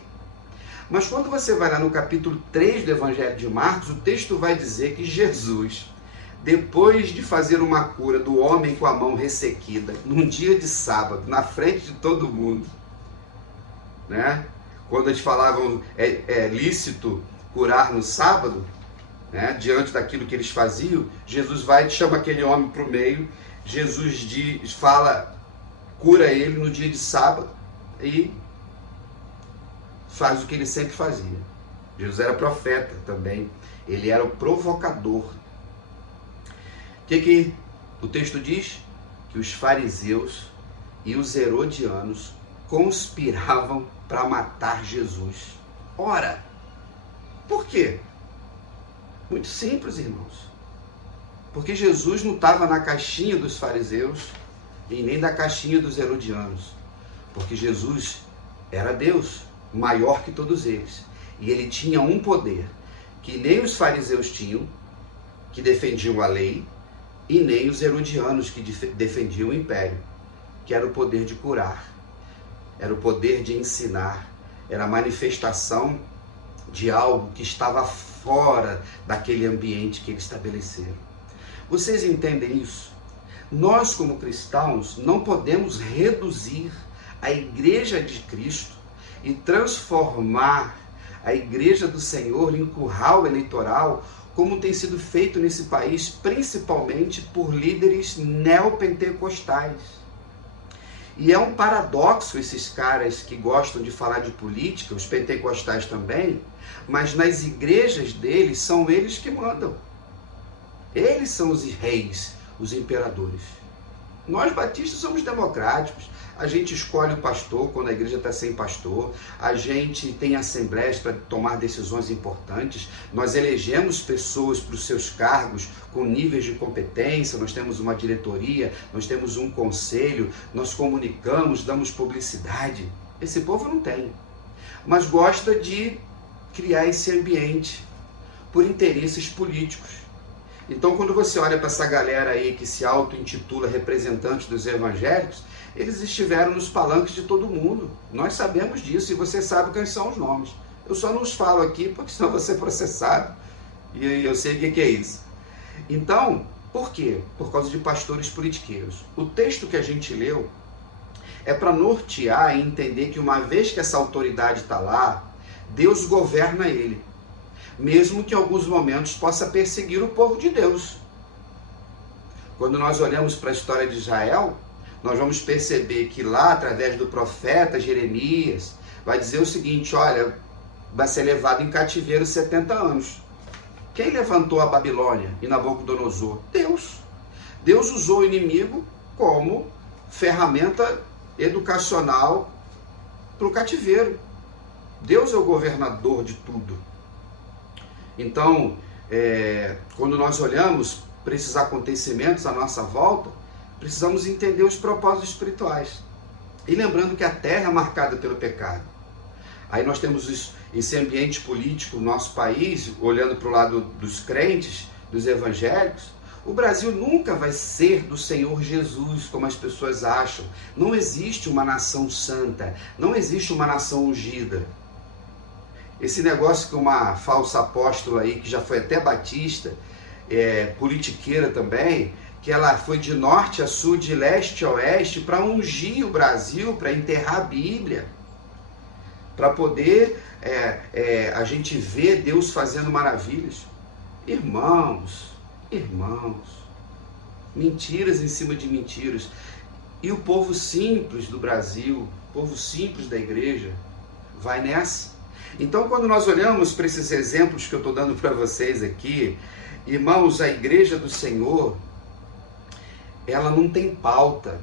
Mas quando você vai lá no capítulo 3 do Evangelho de Marcos, o texto vai dizer que Jesus, depois de fazer uma cura do homem com a mão ressequida, num dia de sábado, na frente de todo mundo, né? Quando eles falavam é lícito curar no sábado, né? Diante daquilo que eles faziam, Jesus vai e chama aquele homem para o meio, Jesus cura ele no dia de sábado e faz o que ele sempre fazia. Jesus era profeta também, ele era o provocador. O que o texto diz? Que os fariseus e os herodianos conspiravam para matar Jesus. Ora, por quê? Muito simples, irmãos. Porque Jesus não estava na caixinha dos fariseus e nem da caixinha dos herodianos. Porque Jesus era Deus, maior que todos eles. E ele tinha um poder que nem os fariseus tinham, que defendiam a lei, e nem os herodianos que defendiam o império, que era o poder de curar, era o poder de ensinar, era a manifestação de algo que estava fora daquele ambiente que eles estabeleceram. Vocês entendem isso? Nós, como cristãos, não podemos reduzir a igreja de Cristo e transformar a igreja do Senhor em curral eleitoral, como tem sido feito nesse país, principalmente por líderes neopentecostais. E é um paradoxo esses caras que gostam de falar de política, os pentecostais também, mas nas igrejas deles são eles que mandam. Eles são os reis, os imperadores. Nós batistas somos democráticos. A gente escolhe o pastor quando a igreja está sem pastor. A gente tem assembleias para tomar decisões importantes. Nós elegemos pessoas para os seus cargos com níveis de competência. Nós temos uma diretoria, nós temos um conselho, nós comunicamos, damos publicidade. Esse povo não tem, mas gosta de criar esse ambiente por interesses políticos. Então, quando você olha para essa galera aí que se auto-intitula representantes dos evangélicos, eles estiveram nos palanques de todo mundo. Nós sabemos disso e você sabe quais são os nomes. Eu só não os falo aqui porque senão vou ser processado. E eu sei o que é isso. Então, por quê? Por causa de pastores politiqueiros. O texto que a gente leu é para nortear e entender que uma vez que essa autoridade está lá, Deus governa ele. Mesmo que em alguns momentos possa perseguir o povo de Deus. Quando nós olhamos para a história de Israel, nós vamos perceber que lá, através do profeta Jeremias, vai dizer o seguinte: olha, vai ser levado em cativeiro 70 anos. Quem levantou a Babilônia e Nabucodonosor? Deus. Deus usou o inimigo como ferramenta educacional para o cativeiro. Deus é o governador de tudo. Então, quando nós olhamos para esses acontecimentos à nossa volta, precisamos entender os propósitos espirituais. E lembrando que a terra é marcada pelo pecado. Aí nós temos esse ambiente político no nosso país, olhando para o lado dos crentes, dos evangélicos. O Brasil nunca vai ser do Senhor Jesus, como as pessoas acham. Não existe uma nação santa, não existe uma nação ungida. Esse negócio que uma falsa apóstola aí, que já foi até batista, politiqueira também, que ela foi de norte a sul, de leste a oeste, para ungir o Brasil, para enterrar a Bíblia, para poder a gente ver Deus fazendo maravilhas. Irmãos, mentiras em cima de mentiras. E o povo simples do Brasil, o povo simples da igreja, vai nessa. Então, quando nós olhamos para esses exemplos que eu estou dando para vocês aqui, irmãos, a igreja do Senhor, ela não tem pauta,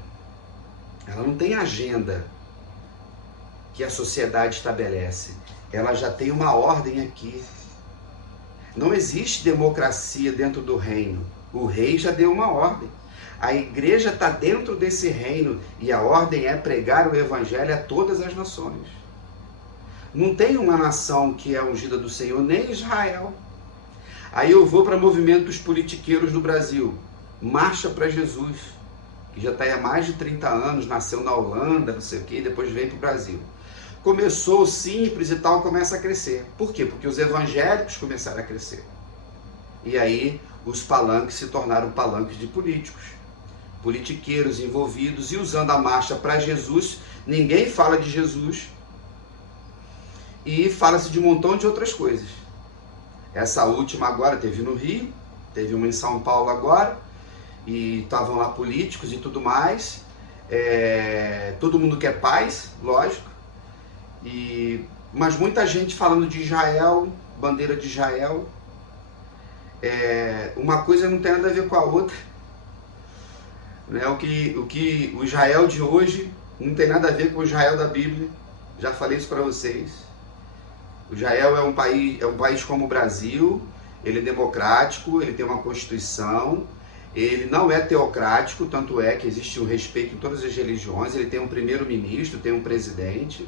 ela não tem agenda que a sociedade estabelece. ela já tem uma ordem aqui. Não existe democracia dentro do reino. O rei já deu uma ordem. A igreja está dentro desse reino e a ordem é pregar o evangelho a todas as nações. Não tem uma nação que é ungida do Senhor, nem Israel. Aí eu vou para movimentos politiqueiros no Brasil. Marcha para Jesus, que já está há mais de 30 anos, nasceu na Holanda, não sei o quê, e depois veio para o Brasil. Começou simples e tal, começa a crescer. Por quê? Porque os evangélicos começaram a crescer. E aí os palanques se tornaram palanques de políticos, politiqueiros envolvidos, e usando a marcha para Jesus, ninguém fala de Jesus, e fala-se de um montão de outras coisas. Essa última agora teve no Rio, teve uma em São Paulo agora, e estavam lá políticos e tudo mais. Todo mundo quer paz, lógico, mas muita gente falando de Israel, bandeira de Israel. Uma coisa não tem nada a ver com a outra. Né? O Israel de hoje não tem nada a ver com o Israel da Bíblia. Já falei isso para vocês. O Israel é um país como o Brasil. Ele é democrático, ele tem uma constituição, ele não é teocrático, tanto é que existe o respeito em todas as religiões. Ele tem um primeiro-ministro, tem um presidente.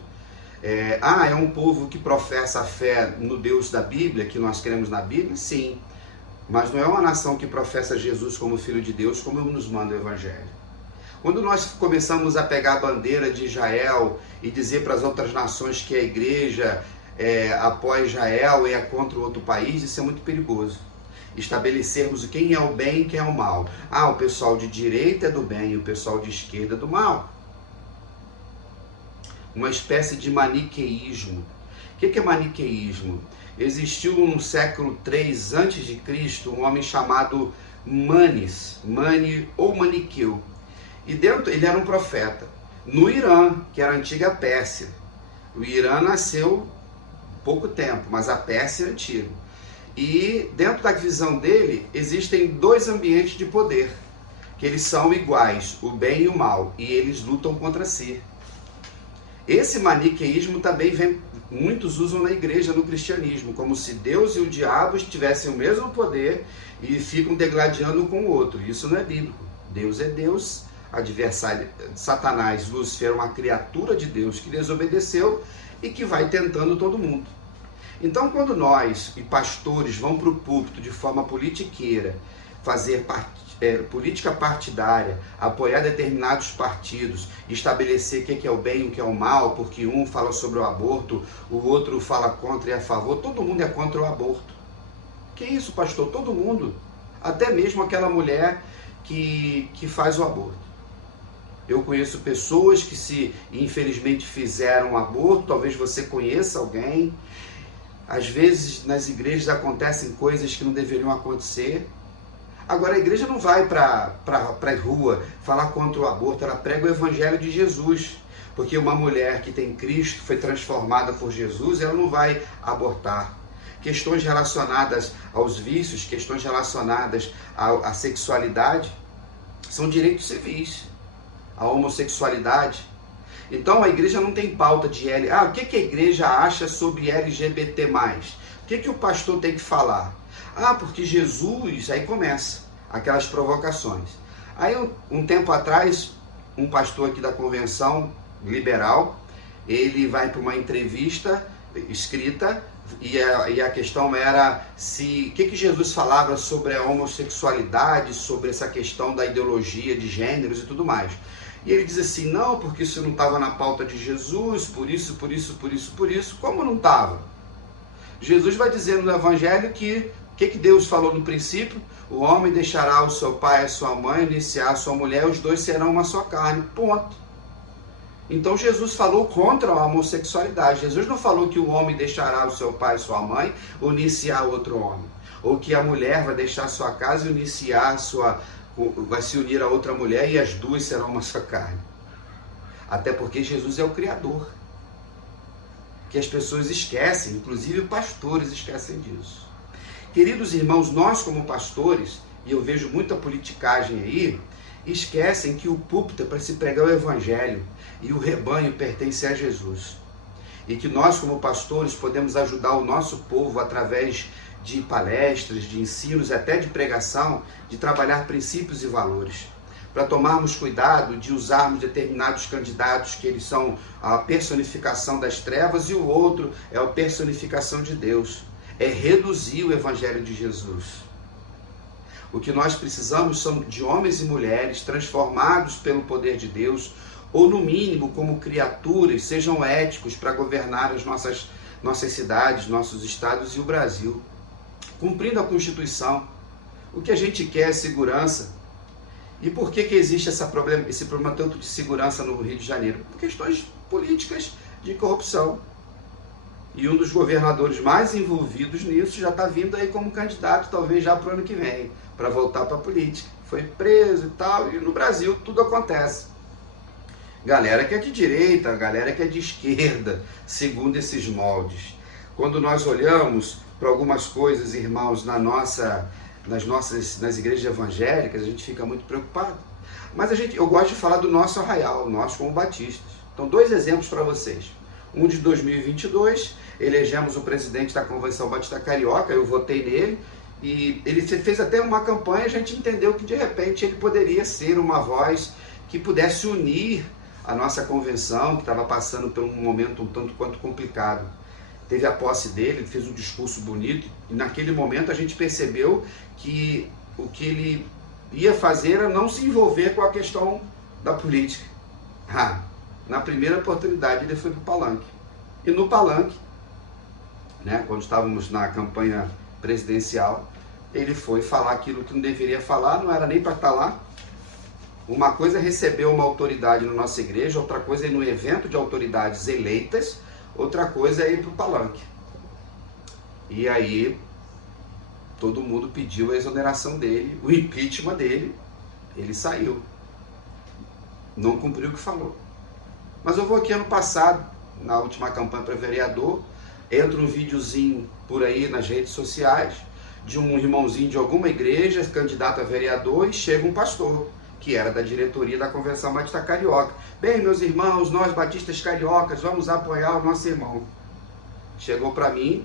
É um povo que professa a fé no Deus da Bíblia, que nós cremos na Bíblia? Sim. Mas não é uma nação que professa Jesus como Filho de Deus, como nos manda o Evangelho. Quando nós começamos a pegar a bandeira de Israel e dizer para as outras nações que a igreja apoia Israel e é contra o outro país, isso é muito perigoso. Estabelecermos quem é o bem e quem é o mal. O pessoal de direita é do bem e o pessoal de esquerda é do mal. Uma espécie de maniqueísmo. O que é maniqueísmo? Existiu no século III a.C. um homem chamado Manes, ou Maniqueu. E ele era um profeta. No Irã, que era a antiga Pérsia. O Irã nasceu há pouco tempo, mas a Pérsia é antiga. E dentro da visão dele, existem dois ambientes de poder, que eles são iguais, o bem e o mal, e eles lutam contra si. Esse maniqueísmo também muitos usam na igreja, no cristianismo, como se Deus e o diabo tivessem o mesmo poder e ficam degladiando um com o outro. Isso não é bíblico. Deus é Deus, adversário, Satanás, Lúcifer, é uma criatura de Deus que desobedeceu e que vai tentando todo mundo. Então, quando nós e pastores vão para o púlpito de forma politiqueira, fazer política partidária, apoiar determinados partidos, estabelecer o que é o bem e o que é o mal, porque um fala sobre o aborto, o outro fala contra e a favor, todo mundo é contra o aborto. Que isso, pastor? Todo mundo. Até mesmo aquela mulher que faz o aborto. Eu conheço pessoas que infelizmente fizeram um aborto, talvez você conheça alguém. Às vezes nas igrejas acontecem coisas que não deveriam acontecer. Agora a igreja não vai para a rua falar contra o aborto, ela prega o evangelho de Jesus. Porque uma mulher que tem Cristo, foi transformada por Jesus, ela não vai abortar. Questões relacionadas aos vícios, questões relacionadas à sexualidade, são direitos civis. A homossexualidade. Então a igreja não tem pauta de o que a igreja acha sobre LGBT+. O que o pastor tem que falar? Porque Jesus, aí começa aquelas provocações. Aí um tempo atrás, um pastor aqui da convenção liberal, ele vai para uma entrevista escrita e a questão era o que Jesus falava sobre a homossexualidade, sobre essa questão da ideologia de gêneros e tudo mais. E ele diz assim, não, porque isso não estava na pauta de Jesus, por isso. Como não estava? Jesus vai dizer no Evangelho que o que Deus falou no princípio? O homem deixará o seu pai e a sua mãe, iniciar a sua mulher, os dois serão uma só carne. Ponto. Então Jesus falou contra a homossexualidade. Jesus não falou que o homem deixará o seu pai e sua mãe, ou iniciar outro homem. Ou que a mulher vai deixar a sua casa e vai se unir a outra mulher e as duas serão uma só carne. Até porque Jesus é o Criador. Que as pessoas esquecem, inclusive pastores esquecem disso. Queridos irmãos, nós como pastores, e eu vejo muita politicagem aí, esquecem que o púlpito é para se pregar o evangelho e o rebanho pertence a Jesus. e que nós, como pastores, podemos ajudar o nosso povo através de palestras, de ensinos e até de pregação, de trabalhar princípios e valores, para tomarmos cuidado de usarmos determinados candidatos que eles são a personificação das trevas e o outro é a personificação de Deus. É reduzir o Evangelho de Jesus. O que nós precisamos são de homens e mulheres transformados pelo poder de Deus, ou no mínimo como criaturas, sejam éticos para governar as nossas cidades, nossos estados e o Brasil, cumprindo a Constituição. O que a gente quer é segurança. E por que existe esse problema tanto de segurança no Rio de Janeiro? Por questões políticas de corrupção. E um dos governadores mais envolvidos nisso já está vindo aí como candidato, talvez já para o ano que vem, para voltar para a política. Foi preso e tal, e no Brasil tudo acontece. Galera que é de direita, galera que é de esquerda, segundo esses moldes. Quando nós olhamos para algumas coisas, irmãos, nas igrejas evangélicas, a gente fica muito preocupado. Mas eu gosto de falar do nosso arraial, nós como batistas. Então, 2 exemplos para vocês. Um de 2022, elegemos o presidente da Convenção Batista Carioca, eu votei nele, e ele fez até uma campanha, a gente entendeu que de repente ele poderia ser uma voz que pudesse unir a nossa convenção, que estava passando por um momento um tanto quanto complicado. Teve a posse dele, ele fez um discurso bonito, e naquele momento a gente percebeu que o que ele ia fazer era não se envolver com a questão da política. Na primeira oportunidade ele foi para o palanque. E no palanque, quando estávamos na campanha presidencial, ele foi falar aquilo que não deveria falar, não era nem para estar lá. Uma coisa é receber uma autoridade na nossa igreja, outra coisa é ir no evento de autoridades eleitas, outra coisa é ir para o palanque. E aí, todo mundo pediu a exoneração dele, o impeachment dele, ele saiu. Não cumpriu o que falou. Mas eu vou aqui ano passado, na última campanha para vereador, entra um videozinho por aí nas redes sociais, de um irmãozinho de alguma igreja, candidato a vereador, e chega um pastor, que era da diretoria da Convenção Batista Carioca. Bem, meus irmãos, nós batistas cariocas, vamos apoiar o nosso irmão. Chegou para mim,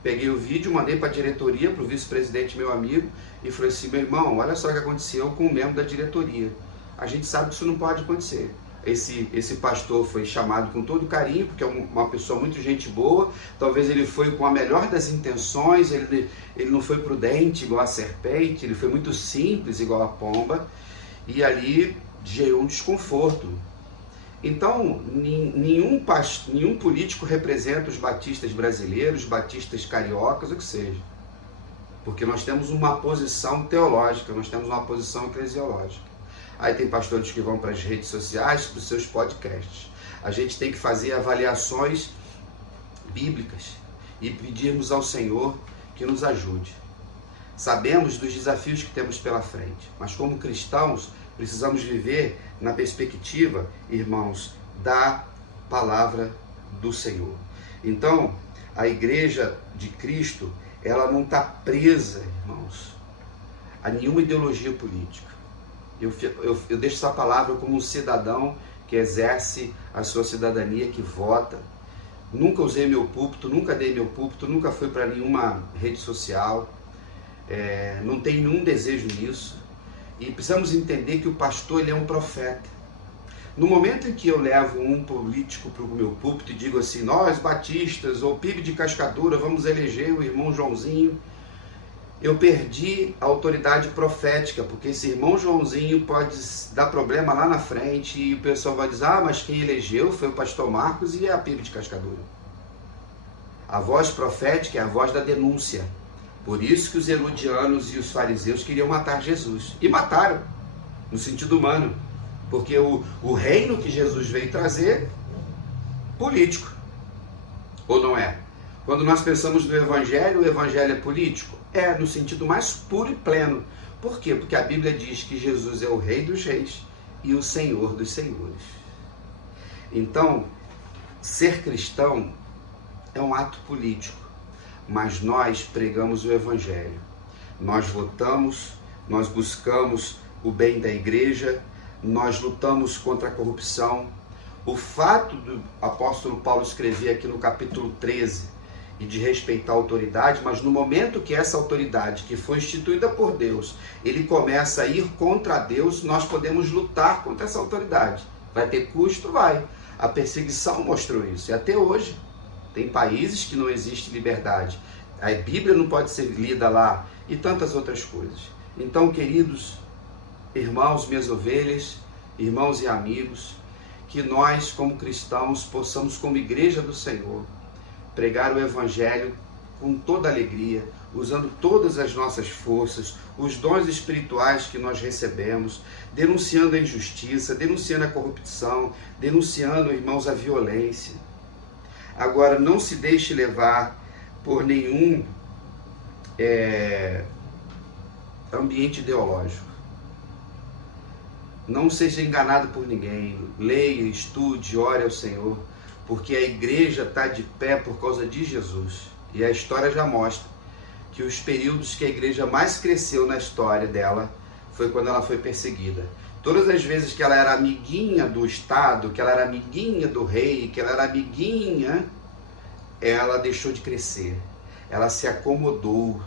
peguei o vídeo, mandei para a diretoria, para o vice-presidente, meu amigo, e falei assim: meu irmão, olha só o que aconteceu com um membro da diretoria. A gente sabe que isso não pode acontecer. Esse pastor foi chamado com todo carinho, porque é uma pessoa muito gente boa, talvez ele foi com a melhor das intenções, ele não foi prudente igual a serpente, ele foi muito simples igual a pomba, e ali gerou um desconforto. Então, nenhum político representa os batistas brasileiros, batistas cariocas, o que seja. Porque nós temos uma posição teológica, nós temos uma posição eclesiológica. Aí tem pastores que vão para as redes sociais, para os seus podcasts. A gente tem que fazer avaliações bíblicas e pedirmos ao Senhor que nos ajude. Sabemos dos desafios que temos pela frente, mas como cristãos precisamos viver na perspectiva, irmãos, da palavra do Senhor. Então, a igreja de Cristo, ela não está presa, irmãos, a nenhuma ideologia política. Eu deixo essa palavra como um cidadão que exerce a sua cidadania, que vota. Nunca usei meu púlpito, nunca dei meu púlpito, nunca fui para nenhuma rede social, não tenho nenhum desejo nisso. E precisamos entender que o pastor, ele é um profeta. No momento em que eu levo um político para o meu púlpito e digo assim: nós batistas ou PIB de Cascadura vamos eleger o irmão Joãozinho, eu perdi a autoridade profética, porque esse irmão Joãozinho pode dar problema lá na frente e o pessoal vai dizer: mas quem elegeu foi o pastor Marcos e a PIB de Cascadura. A voz profética é a voz da denúncia. Por isso que os herodianos e os fariseus queriam matar Jesus. E mataram, no sentido humano. Porque o reino que Jesus veio trazer, político. Ou não é? Quando nós pensamos no Evangelho, o Evangelho é político? É, no sentido mais puro e pleno. Por quê? Porque a Bíblia diz que Jesus é o Rei dos Reis e o Senhor dos Senhores. Então, ser cristão é um ato político, mas nós pregamos o Evangelho. Nós votamos, nós buscamos o bem da igreja, nós lutamos contra a corrupção. O fato do apóstolo Paulo escrever aqui no capítulo 13 e de respeitar a autoridade, mas no momento que essa autoridade, que foi instituída por Deus, ele começa a ir contra Deus, nós podemos lutar contra essa autoridade. Vai ter custo? Vai. A perseguição mostrou isso. E até hoje, tem países que não existe liberdade. A Bíblia não pode ser lida lá e tantas outras coisas. Então, queridos irmãos, minhas ovelhas, irmãos e amigos, que nós, como cristãos, possamos, como igreja do Senhor, pregar o Evangelho com toda alegria, usando todas as nossas forças, os dons espirituais que nós recebemos, denunciando a injustiça, denunciando a corrupção, denunciando, irmãos, a violência. Agora, não se deixe levar por nenhum ambiente ideológico. Não seja enganado por ninguém. Leia, estude, ore ao Senhor, porque a igreja está de pé por causa de Jesus. E a história já mostra que os períodos que a igreja mais cresceu na história dela foi quando ela foi perseguida. Todas as vezes que ela era amiguinha do Estado, que ela era amiguinha do rei, que ela era amiguinha, ela deixou de crescer. Ela se acomodou.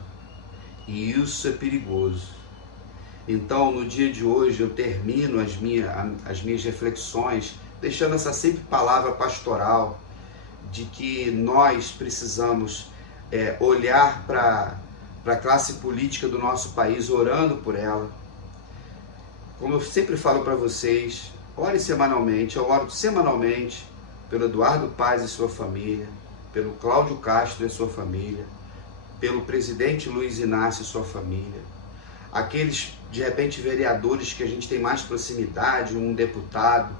E isso é perigoso. Então, no dia de hoje, eu termino as minhas reflexões, deixando essa sempre palavra pastoral, de que nós precisamos olhar para a classe política do nosso país, orando por ela. Como eu sempre falo para vocês, ore semanalmente. Eu oro semanalmente pelo Eduardo Paz e sua família, pelo Cláudio Castro e sua família, pelo presidente Luiz Inácio e sua família, aqueles, de repente, vereadores que a gente tem mais proximidade, um deputado,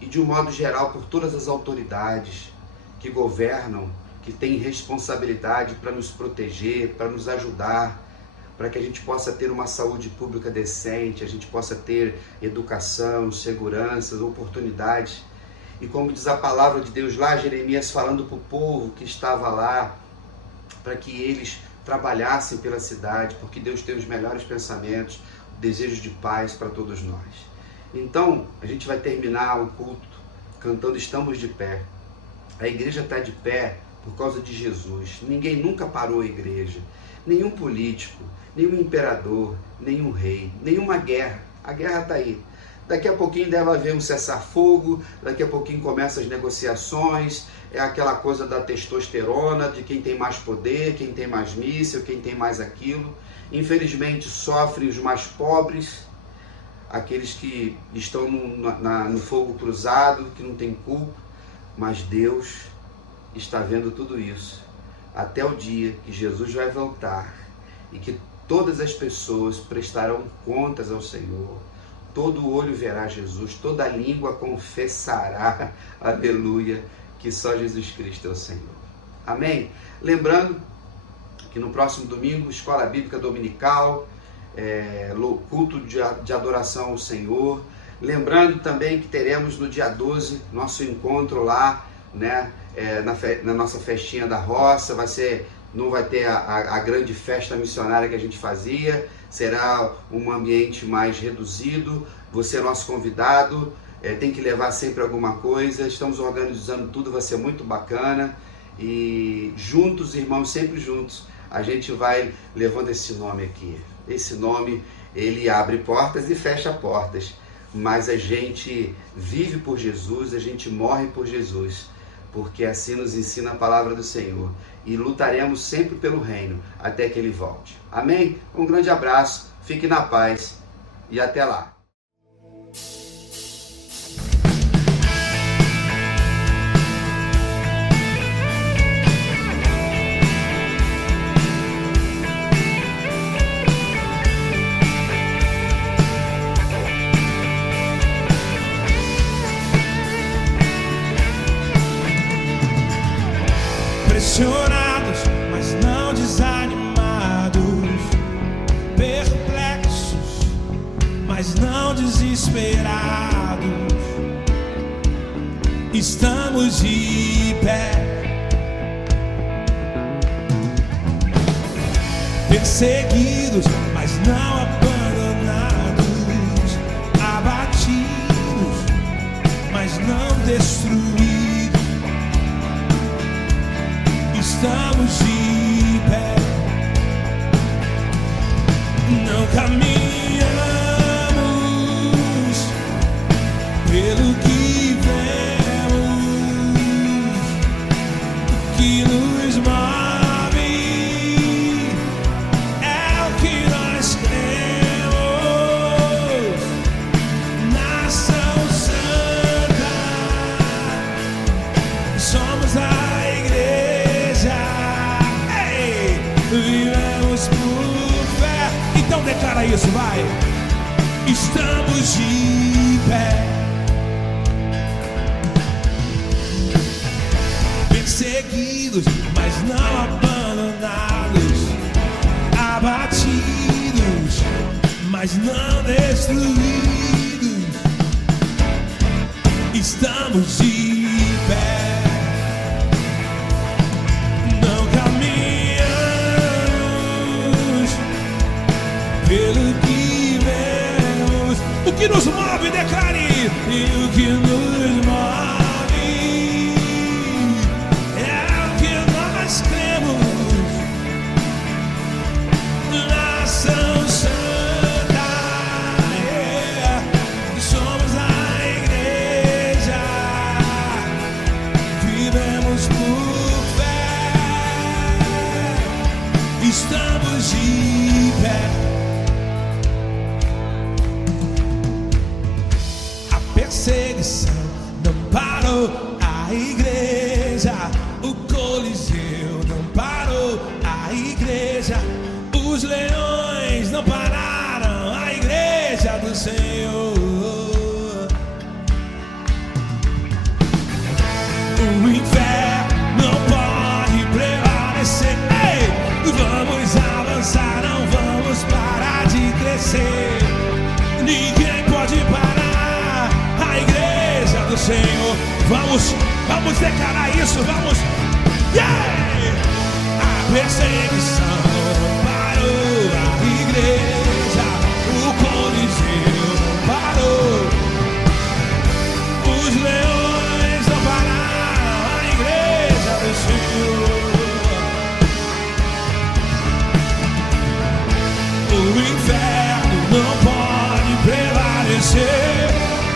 e de um modo geral por todas as autoridades que governam, que têm responsabilidade para nos proteger, para nos ajudar, para que a gente possa ter uma saúde pública decente, a gente possa ter educação, segurança, oportunidades. E como diz a palavra de Deus lá, Jeremias falando para o povo que estava lá, para que eles trabalhassem pela cidade, porque Deus tem os melhores pensamentos, desejos de paz para todos nós. Então, a gente vai terminar o culto cantando Estamos de Pé. A igreja está de pé por causa de Jesus. Ninguém nunca parou a igreja. Nenhum político, nenhum imperador, nenhum rei, nenhuma guerra. A guerra está aí. Daqui a pouquinho deve haver um cessar-fogo, daqui a pouquinho começam as negociações, é aquela coisa da testosterona, de quem tem mais poder, quem tem mais míssil, quem tem mais aquilo. Infelizmente sofrem os mais pobres, aqueles que estão no fogo cruzado, que não tem culpa, mas Deus está vendo tudo isso, até o dia que Jesus vai voltar e que todas as pessoas prestarão contas ao Senhor. Todo olho verá Jesus, toda língua confessará, aleluia, que só Jesus Cristo é o Senhor. Amém? Lembrando que no próximo domingo, Escola Bíblica Dominical, culto de adoração ao Senhor. Lembrando também que teremos no dia 12 nosso encontro lá, né, na nossa festinha da roça. Não vai ter a grande festa missionária que a gente fazia, será um ambiente mais reduzido. Você é nosso convidado, tem que levar sempre alguma coisa. Estamos organizando tudo, vai ser muito bacana. E juntos, irmãos, sempre juntos, a gente vai levando esse nome aqui. Esse nome, ele abre portas e fecha portas, mas a gente vive por Jesus, a gente morre por Jesus, porque assim nos ensina a palavra do Senhor. E lutaremos sempre pelo reino, até que Ele volte. Amém? Um grande abraço, fique na paz e até lá. Pressionados, mas não desanimados, perplexos, mas não desesperados. Estamos de pé, perseguidos, mas não abandonados, abatidos, mas não destruído. Estamos de pé, não caminhamos pelo que vemos, o que nos move é o que nós cremos. Nação Santa, somos a igreja, ei, vivemos por fé. Então declara isso, vai. Estamos de pé, perseguidos, mas não abandonados, abatidos, mas não destruídos. Estamos de pé, não caminhamos pelo que vemos. O que nos move, declare. E o que nos move é o que nós cremos. Nação Santa, yeah. Somos a igreja, vivemos por fé. Estamos de pé. A perseguição não parou a igreja, o Coliseu não parou a igreja, os leões não pararam a igreja do Senhor. O inferno não pode prevalecer. Ei, vamos avançar, não vamos parar de crescer. Ninguém pode parar a igreja do Senhor. Vamos declarar isso, vamos. Yeah! A perseguição não parou a igreja, o Coliseu não parou, os leões não pararam a igreja do Senhor. O inferno não pode prevalecer.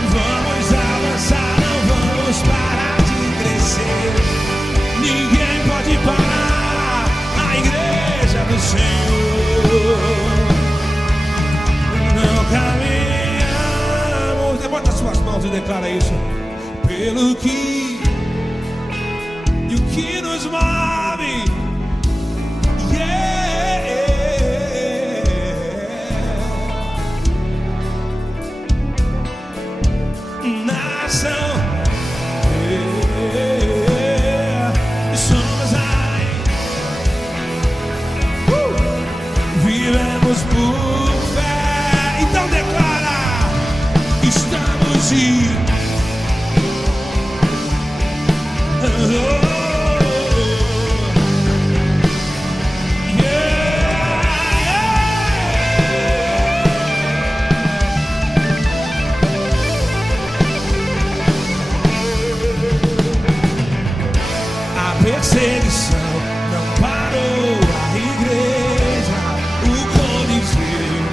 Vamos avançar, não vamos parar de crescer. Ninguém pode parar a igreja do Senhor. Não caminhamos. Levanta suas mãos e declara isso. Pelo que e o que nos move, yeah. Nação, yeah. Somos vivemos por fé. Então declara. Estamos de perseguição não parou a igreja, o Coliseu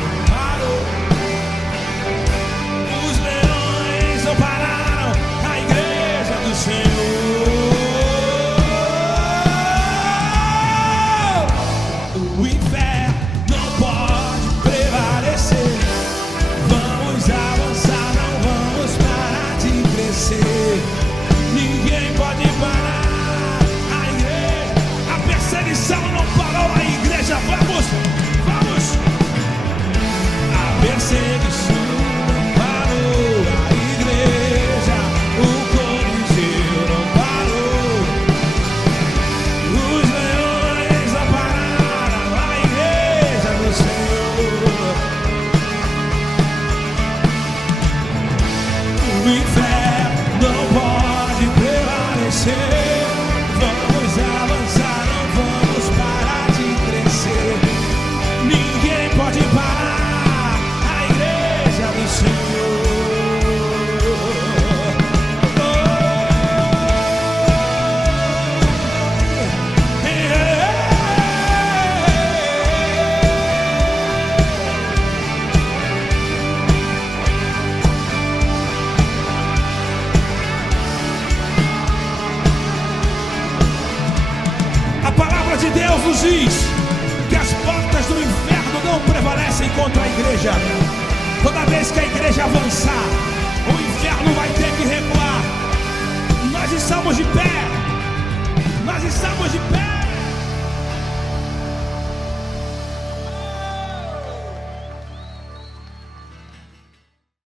Deus nos diz que as portas do inferno não prevalecem contra a igreja. Toda vez que a igreja avançar, o inferno vai ter que recuar. Nós estamos de pé. Nós estamos de pé.